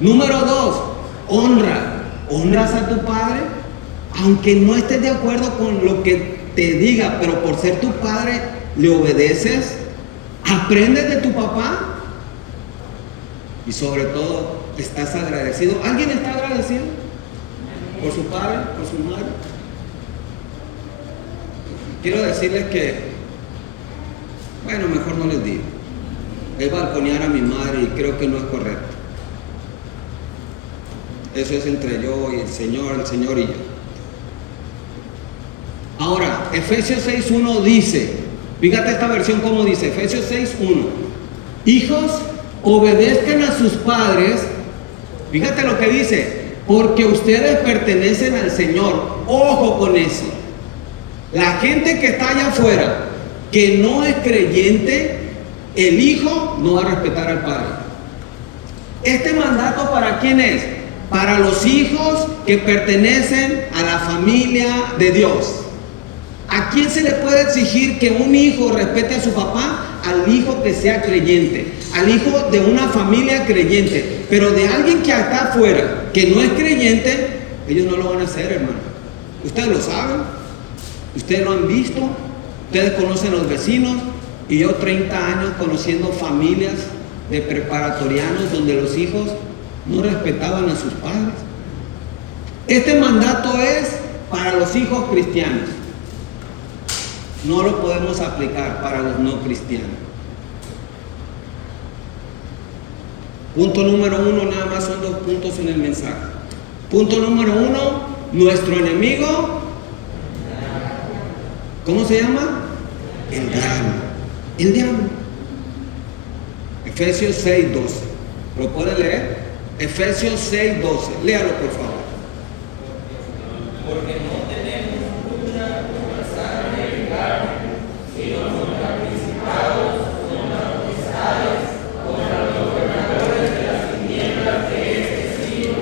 Número 2, honra. ¿Honras a tu padre? Aunque no estés de acuerdo con lo que te diga, pero por ser tu padre, ¿le obedeces? ¿Aprendes de tu papá? Y sobre todo, ¿estás agradecido? ¿Alguien está agradecido por su padre, por su madre? Quiero decirles que, bueno, mejor no les digo. es balconear a mi madre y creo que no es correcto. Eso es entre yo y el Señor y yo. Ahora, Efesios 6.1 dice, fíjate esta versión como dice, Efesios 6.1: hijos, obedezcan a sus padres, fíjate lo que dice, porque ustedes pertenecen al Señor. Ojo con eso. La gente que está allá afuera, que no es creyente, el hijo no va a respetar al padre. Este mandato, ¿para quién es? Para los hijos que pertenecen a la familia de Dios. ¿A quién se le puede exigir que un hijo respete a su papá? Al hijo que sea creyente, al hijo de una familia creyente. Pero de alguien que está afuera, que no es creyente, ellos no lo van a hacer, hermano. Ustedes lo saben, ustedes lo han visto, ustedes conocen los vecinos, y yo 30 años conociendo familias de preparatorianos donde los hijos no respetaban a sus padres. Este mandato es para los hijos cristianos. No lo podemos aplicar para los no cristianos. Punto número 1, nada más son 2 puntos en el mensaje. Punto número 1, nuestro enemigo, ¿cómo se llama? El diablo. El diablo. Efesios 6:12. ¿Lo puede leer? Efesios 6:12. Léalo, por favor. Porque no tenemos lucha contra sangre y carne, sino contra principados, contra potestades, contra los gobernadores de las tinieblas de este siglo,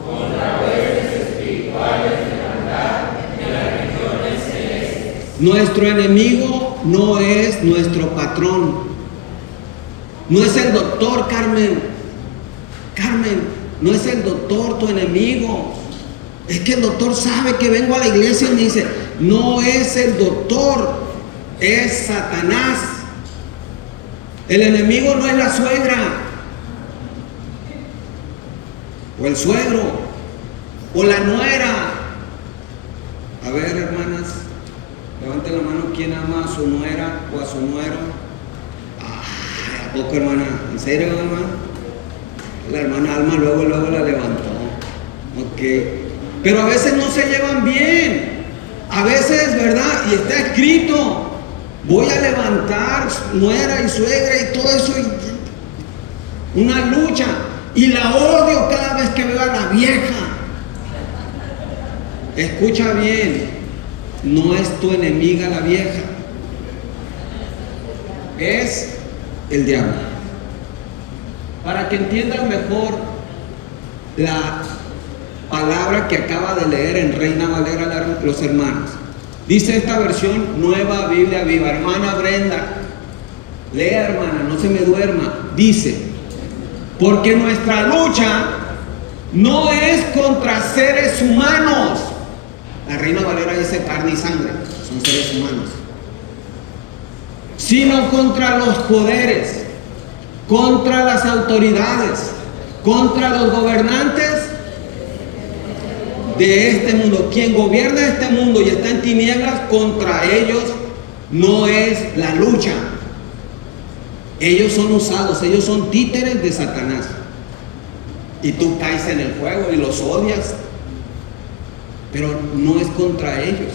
contra huestes espirituales de maldad en las regiones celestes. Nuestro enemigo no es nuestro patrón. No es el doctor, Carmen. Carmen, no es el doctor tu enemigo. Es que el doctor sabe que vengo a la iglesia y me dice, no es el doctor, es Satanás. El enemigo no es la suegra, o el suegro, o la nuera. A ver, hermanas, levanten la mano, ¿quién ama a su nuera o a su nuero? Ay, ¿a poco, hermana? ¿En serio, hermana? La hermana Alma luego la levantó. Ok. Pero a veces no se llevan bien. A veces, ¿verdad? Y está escrito, voy a levantar nuera y suegra y todo eso. Y una lucha. Y la odio cada vez que veo a la vieja. Escucha bien. No es tu enemiga la vieja. Es el diablo. Para que entiendan mejor la palabra que acaba de leer en Reina Valera los hermanos. Dice esta versión, Nueva Biblia Viva. Hermana Brenda, lea, hermana, no se me duerma. Dice, porque nuestra lucha no es contra seres humanos. La Reina Valera dice carne y sangre, son seres humanos. Sino contra los poderes, contra las autoridades, contra los gobernantes de este mundo. Quien gobierna este mundo y está en tinieblas, contra ellos no es la lucha. Ellos son usados, ellos son títeres de Satanás. Y tú caes en el juego y los odias, pero no es contra ellos.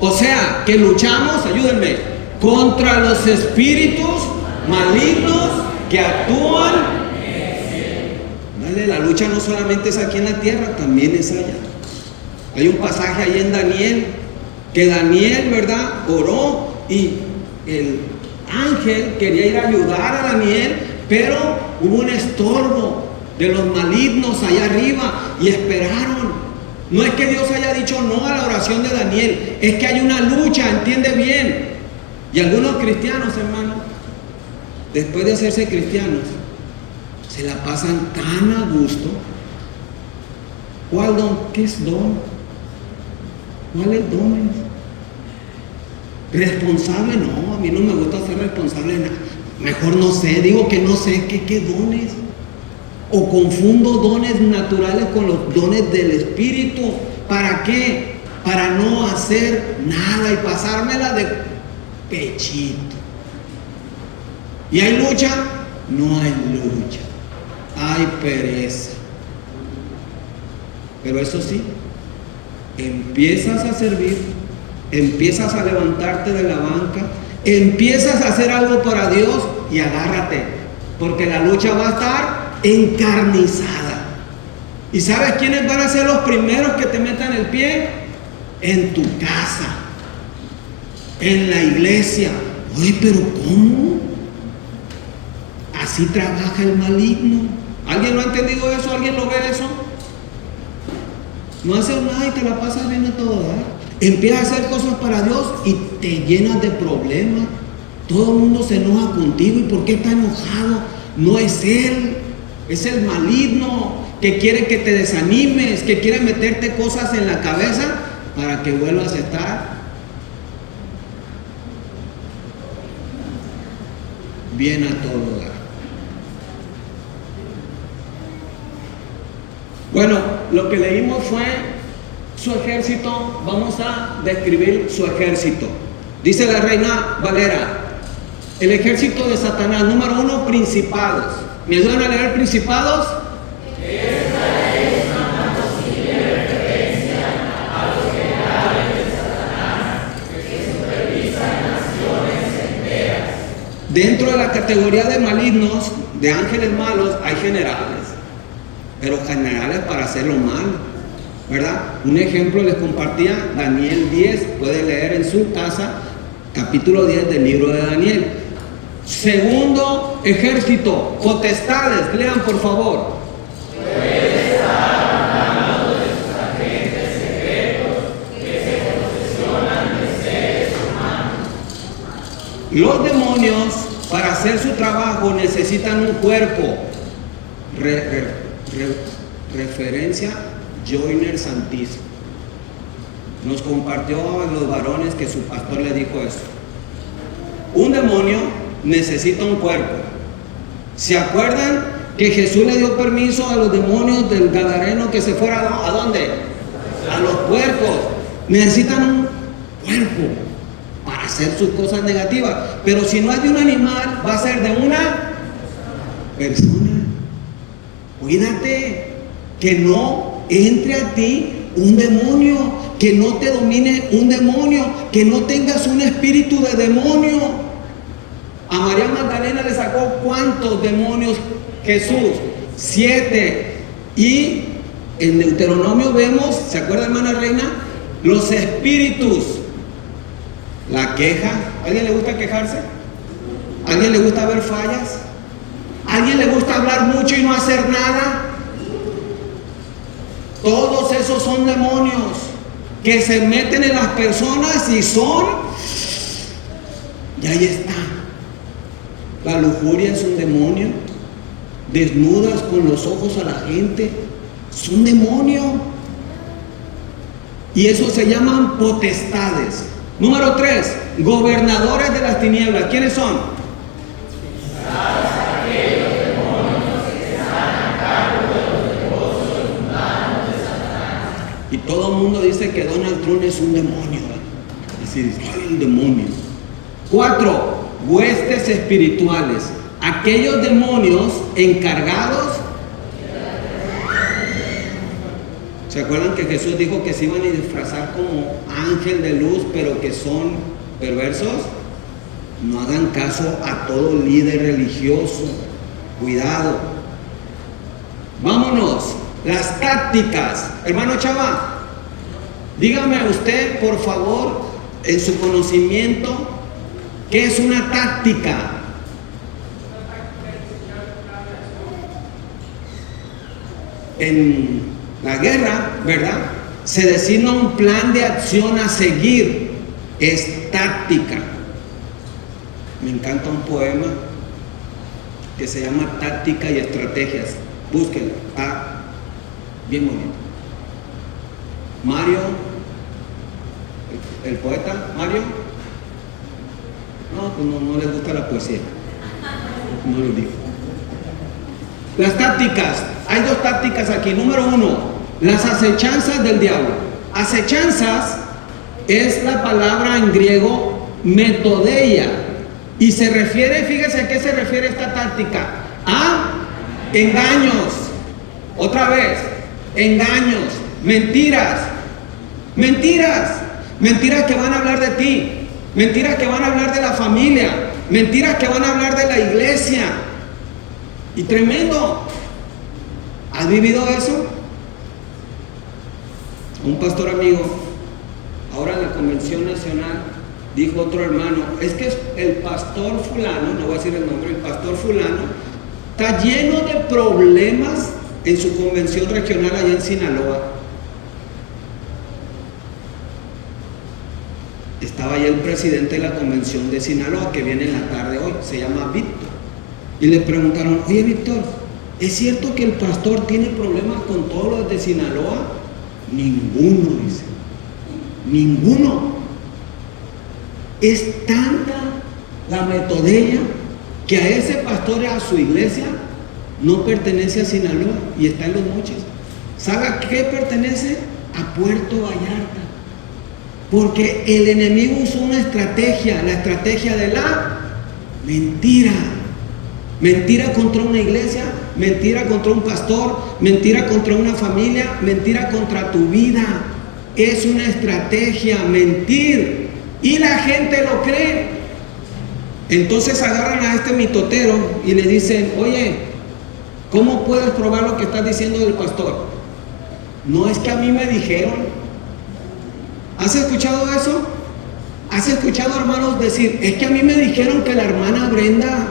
O sea, que luchamos, ayúdenme, contra los espíritus malignos que actúan. Dale, la lucha no solamente es aquí en la tierra, también es allá. Hay un pasaje ahí en Daniel, que Daniel, ¿verdad?, oró y el ángel quería ir a ayudar a Daniel, pero hubo un estorbo de los malignos allá arriba y esperaron. No es que Dios haya dicho no a la oración de Daniel, es que hay una lucha, entiende bien. Y algunos cristianos, hermano, después de hacerse cristianos, se la pasan tan a gusto. ¿Cuál don? ¿Qué es don? ¿Cuáles dones? Responsable, no, a mí no me gusta ser responsable de nada. Mejor no sé, digo que no sé qué dones. O confundo dones naturales con los dones del Espíritu. ¿Para qué? Para no hacer nada y pasármela de pechito. ¿Y hay lucha? No hay lucha. Hay pereza. Pero eso sí, empiezas a servir, empiezas a levantarte de la banca, empiezas a hacer algo para Dios y agárrate, porque la lucha va a estar encarnizada. ¿Y sabes quiénes van a ser los primeros que te metan el pie? En tu casa, en la iglesia. Oye, pero ¿cómo? Así trabaja el maligno. ¿Alguien lo ha entendido eso? ¿Alguien lo ve eso? No haces nada y te la pasas bien a todo dar. Empiezas a hacer cosas para Dios y te llenas de problemas. Todo el mundo se enoja contigo. ¿Y por qué está enojado? No es él, es el maligno que quiere que te desanimes, que quiere meterte cosas en la cabeza para que vuelvas a estar bien a todo dar. Bueno, lo que leímos fue su ejército. Vamos a describir su ejército. Dice la Reina Valera: el ejército de Satanás, número 1, principados. ¿Me ayudan a leer principados? Esta es una posible referencia a los generales de Satanás que supervisan naciones enteras. Dentro de la categoría de malignos, de ángeles malos, hay generales. Pero generales para hacer lo malo, ¿verdad? Un ejemplo les compartía Daniel 10, puede leer en su casa, capítulo 10 del libro de Daniel. Segundo ejército, potestades, lean por favor. Puede estar hablando de sus agentes secretos que se posesionan de seres humanos. Los demonios, para hacer su trabajo, necesitan un cuerpo. Referencia Joyner Santísimo. Nos compartió a los varones que su pastor le dijo eso. Un demonio necesita un cuerpo. ¿Se acuerdan que Jesús le dio permiso a los demonios del Gadareno que se fueran a dónde? A los puercos. Necesitan un cuerpo para hacer sus cosas negativas. Pero si no es de un animal, va a ser de una persona. Cuídate que no entre a ti un demonio, que no te domine un demonio, que no tengas un espíritu de demonio. A María Magdalena le sacó ¿cuántos demonios Jesús? 7. Y en Deuteronomio vemos, ¿se acuerda, hermana Reina? Los espíritus. La queja. ¿A alguien le gusta quejarse? ¿A alguien le gusta ver fallas? ¿A alguien le gusta hablar mucho y no hacer nada? Todos esos son demonios que se meten en las personas y son, y ahí está. La lujuria es un demonio. Desnudas con los ojos a la gente, es un demonio. Y eso se llaman potestades. Número 3, gobernadores de las tinieblas. ¿Quiénes son? Y todo el mundo dice que Donald Trump es un demonio. Es decir, ¡ay, el demonio! 4, huestes espirituales. Aquellos demonios encargados. ¿Se acuerdan que Jesús dijo que se iban a disfrazar como ángel de luz, pero que son perversos? No hagan caso a todo líder religioso. Cuidado. Vámonos. Las tácticas. Hermano Chava, dígame a usted, por favor, en su conocimiento, ¿qué es una táctica? En la guerra, ¿verdad? Se designa un plan de acción a seguir. Es táctica. Me encanta un poema que se llama Táctica y Estrategias. Búsquenlo. Está bien bonito. Mario, el poeta, Mario. No, pues no les gusta la poesía. No lo digo. Las tácticas. Hay 2 tácticas aquí. Número 1, las acechanzas del diablo. Acechanzas es la palabra en griego metodeia. Y se refiere, fíjese a qué se refiere esta táctica: a engaños. Otra vez, engaños, mentiras, mentiras, mentiras que van a hablar de ti, mentiras que van a hablar de la familia, mentiras que van a hablar de la iglesia. Y tremendo. ¿Has vivido eso? Un pastor amigo, ahora en la convención nacional, dijo otro hermano: es que el pastor fulano, no voy a decir el nombre, el pastor fulano está lleno de problemas en su convención regional allá en Sinaloa. Estaba allá el presidente de la convención de Sinaloa, que viene en la tarde hoy, se llama Víctor. Y le preguntaron: oye Víctor, ¿es cierto que el pastor tiene problemas con todos los de Sinaloa? Ninguno, dice. Ninguno. Es tanta la metodella que a ese pastor y a su iglesia no pertenece a Sinaloa y está en Los Mochis. ¿Sabe a qué pertenece? A Puerto Vallarta. Porque el enemigo usó una estrategia, la estrategia de la mentira. Mentira contra una iglesia, mentira contra un pastor, mentira contra una familia, mentira contra tu vida. Es una estrategia, mentir. Y la gente lo cree. Entonces agarran a este mitotero y le dicen: oye, ¿cómo puedes probar lo que estás diciendo del pastor? No, es que a mí me dijeron. ¿Has escuchado eso? ¿Has escuchado hermanos decir: es que a mí me dijeron que la hermana Brenda,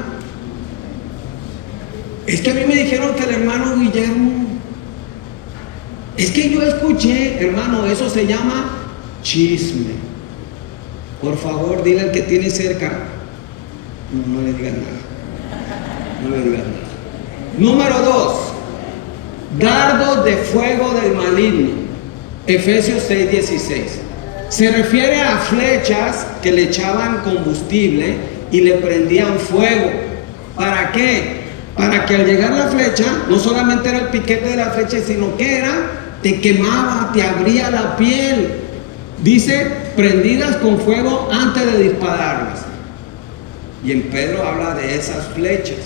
es que a mí me dijeron que el hermano Guillermo, es que yo escuché? Hermano, eso se llama chisme. Por favor, dile al que tiene cerca: no le digas nada. No le digas nada. Número 2. Dardos de fuego del maligno. Efesios 6:16. Se refiere a flechas que le echaban combustible y le prendían fuego. ¿Para qué? Para que al llegar la flecha, no solamente era el piquete de la flecha, sino que era, te quemaba, te abría la piel. Dice, prendidas con fuego antes de dispararlas. Y en Pedro habla de esas flechas.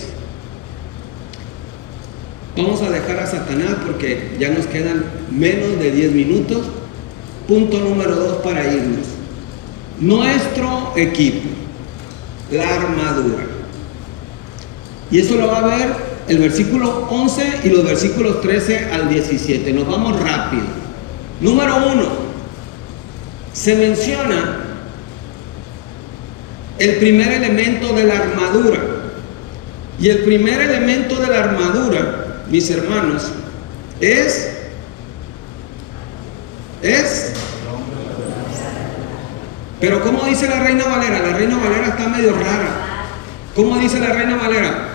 Vamos a dejar a Satanás porque ya nos quedan menos de 10 minutos. Punto número 2 para irnos. Nuestro equipo, la armadura. Y eso lo va a ver el versículo 11 y los versículos 13 al 17. Nos vamos rápido. Número 1. Se menciona el primer elemento de la armadura. Y el primer elemento de la armadura, mis hermanos, es pero ¿cómo dice la Reina Valera? La Reina Valera está medio rara. ¿Cómo dice la Reina Valera?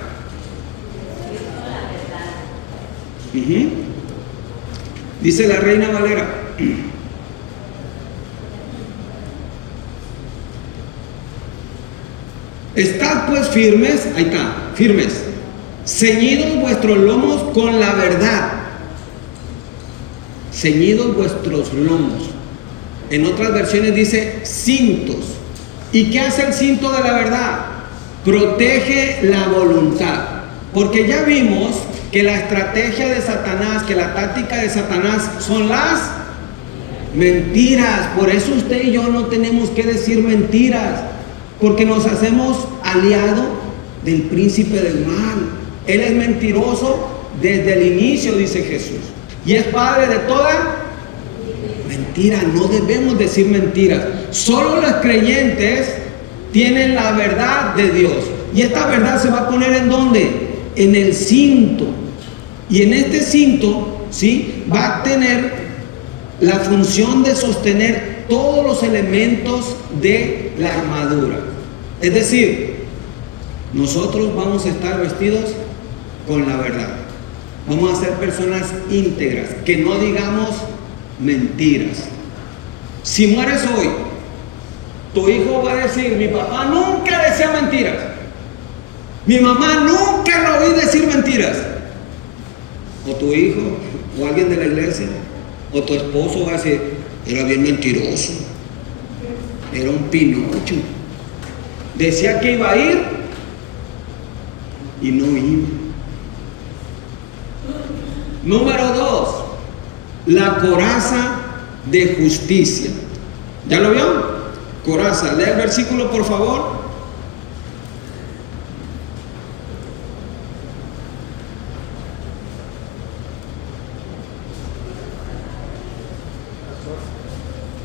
Dice la Reina Valera: estad pues firmes, ahí está, firmes, ceñidos vuestros lomos con la verdad. Ceñidos vuestros lomos. En otras versiones dice cintos. ¿Y qué hace el cinto de la verdad? Protege la voluntad. Porque ya vimos que la estrategia de Satanás, que la táctica de Satanás son las mentiras. Por eso usted y yo no tenemos que decir mentiras, porque nos hacemos aliado del príncipe del mal. Él es mentiroso desde el inicio, dice Jesús, y es padre de toda mentira. No debemos decir mentiras. Solo los creyentes tienen la verdad de Dios, y esta verdad se va a poner ¿en dónde? En el cinto. Y en este cinto, ¿sí?, va a tener la función de sostener todos los elementos de la armadura. Es decir, nosotros vamos a estar vestidos con la verdad. Vamos a ser personas íntegras, que no digamos mentiras. Si mueres hoy, tu hijo va a decir: mi papá nunca decía mentiras, mi mamá nunca lo oí decir mentiras. O tu hijo, o alguien de la iglesia, o tu esposo va a decir: era bien mentiroso, era un Pinocho. Decía que iba a ir y no iba. Número 2, la coraza de justicia. ¿Ya lo vio? Coraza. Lea el versículo, por favor.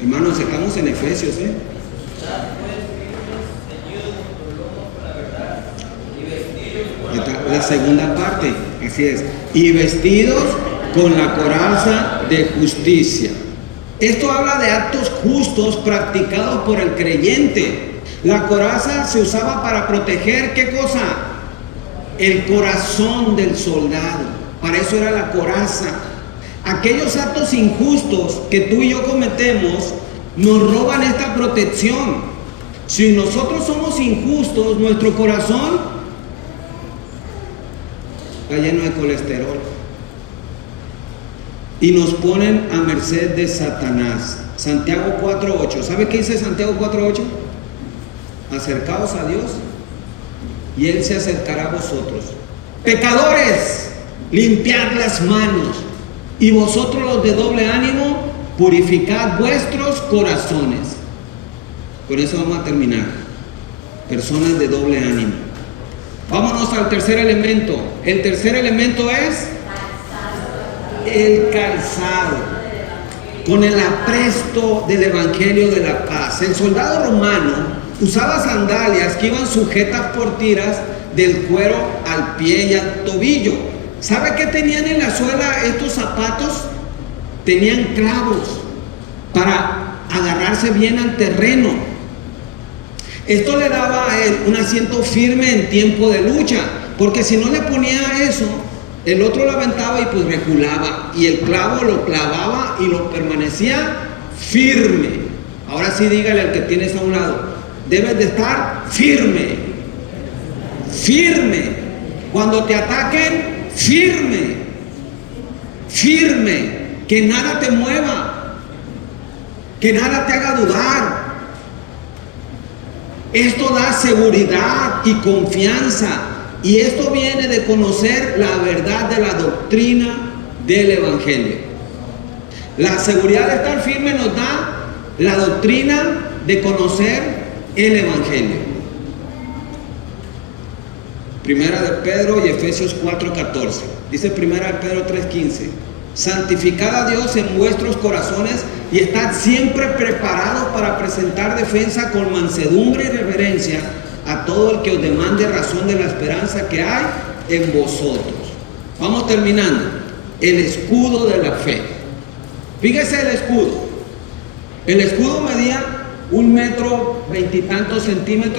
Hermanos, estamos en Efesios, La segunda parte, así es. Y vestidos con la coraza de justicia. Esto habla de actos justos practicados por el creyente. La coraza se usaba para proteger, ¿qué cosa? El corazón del soldado. Para eso era la coraza. Aquellos actos injustos que tú y yo cometemos nos roban esta protección. Si nosotros somos injustos, nuestro corazón está lleno de colesterol y nos ponen a merced de Satanás. Santiago 4:8. ¿Sabe qué dice Santiago 4:8? Acercaos a Dios y Él se acercará a vosotros. Pecadores, limpiad las manos, y vosotros los de doble ánimo, purificad vuestros corazones. Con eso vamos a terminar. Personas de doble ánimo. Vámonos al tercer elemento. El tercer elemento es el calzado, con el apresto del Evangelio de la paz. El soldado romano usaba sandalias que iban sujetas por tiras del cuero al pie y al tobillo. ¿Sabe qué tenían en la suela estos zapatos? Tenían clavos para agarrarse bien al terreno. Esto le daba a él un asiento firme en tiempo de lucha, porque si no le ponía eso, el otro lo aventaba y pues reculaba, y el clavo lo clavaba y lo permanecía firme. Ahora sí, dígale al que tienes a un lado, debes de estar firme, firme. Cuando te ataquen, firme, firme, que nada te mueva, que nada te haga dudar. Esto da seguridad y confianza, y esto viene de conocer la verdad de la doctrina del Evangelio. La seguridad de estar firme nos da la doctrina de conocer el Evangelio. Primera de Pedro y Efesios 4:14. Dice Primera de Pedro 3:15. Santificad a Dios en vuestros corazones y estad siempre preparados para presentar defensa con mansedumbre y reverencia a todo el que os demande razón de la esperanza que hay en vosotros. Vamos terminando. El escudo de la fe. Fíjese el escudo. El escudo medía 1 metro 20 y tantos centímetros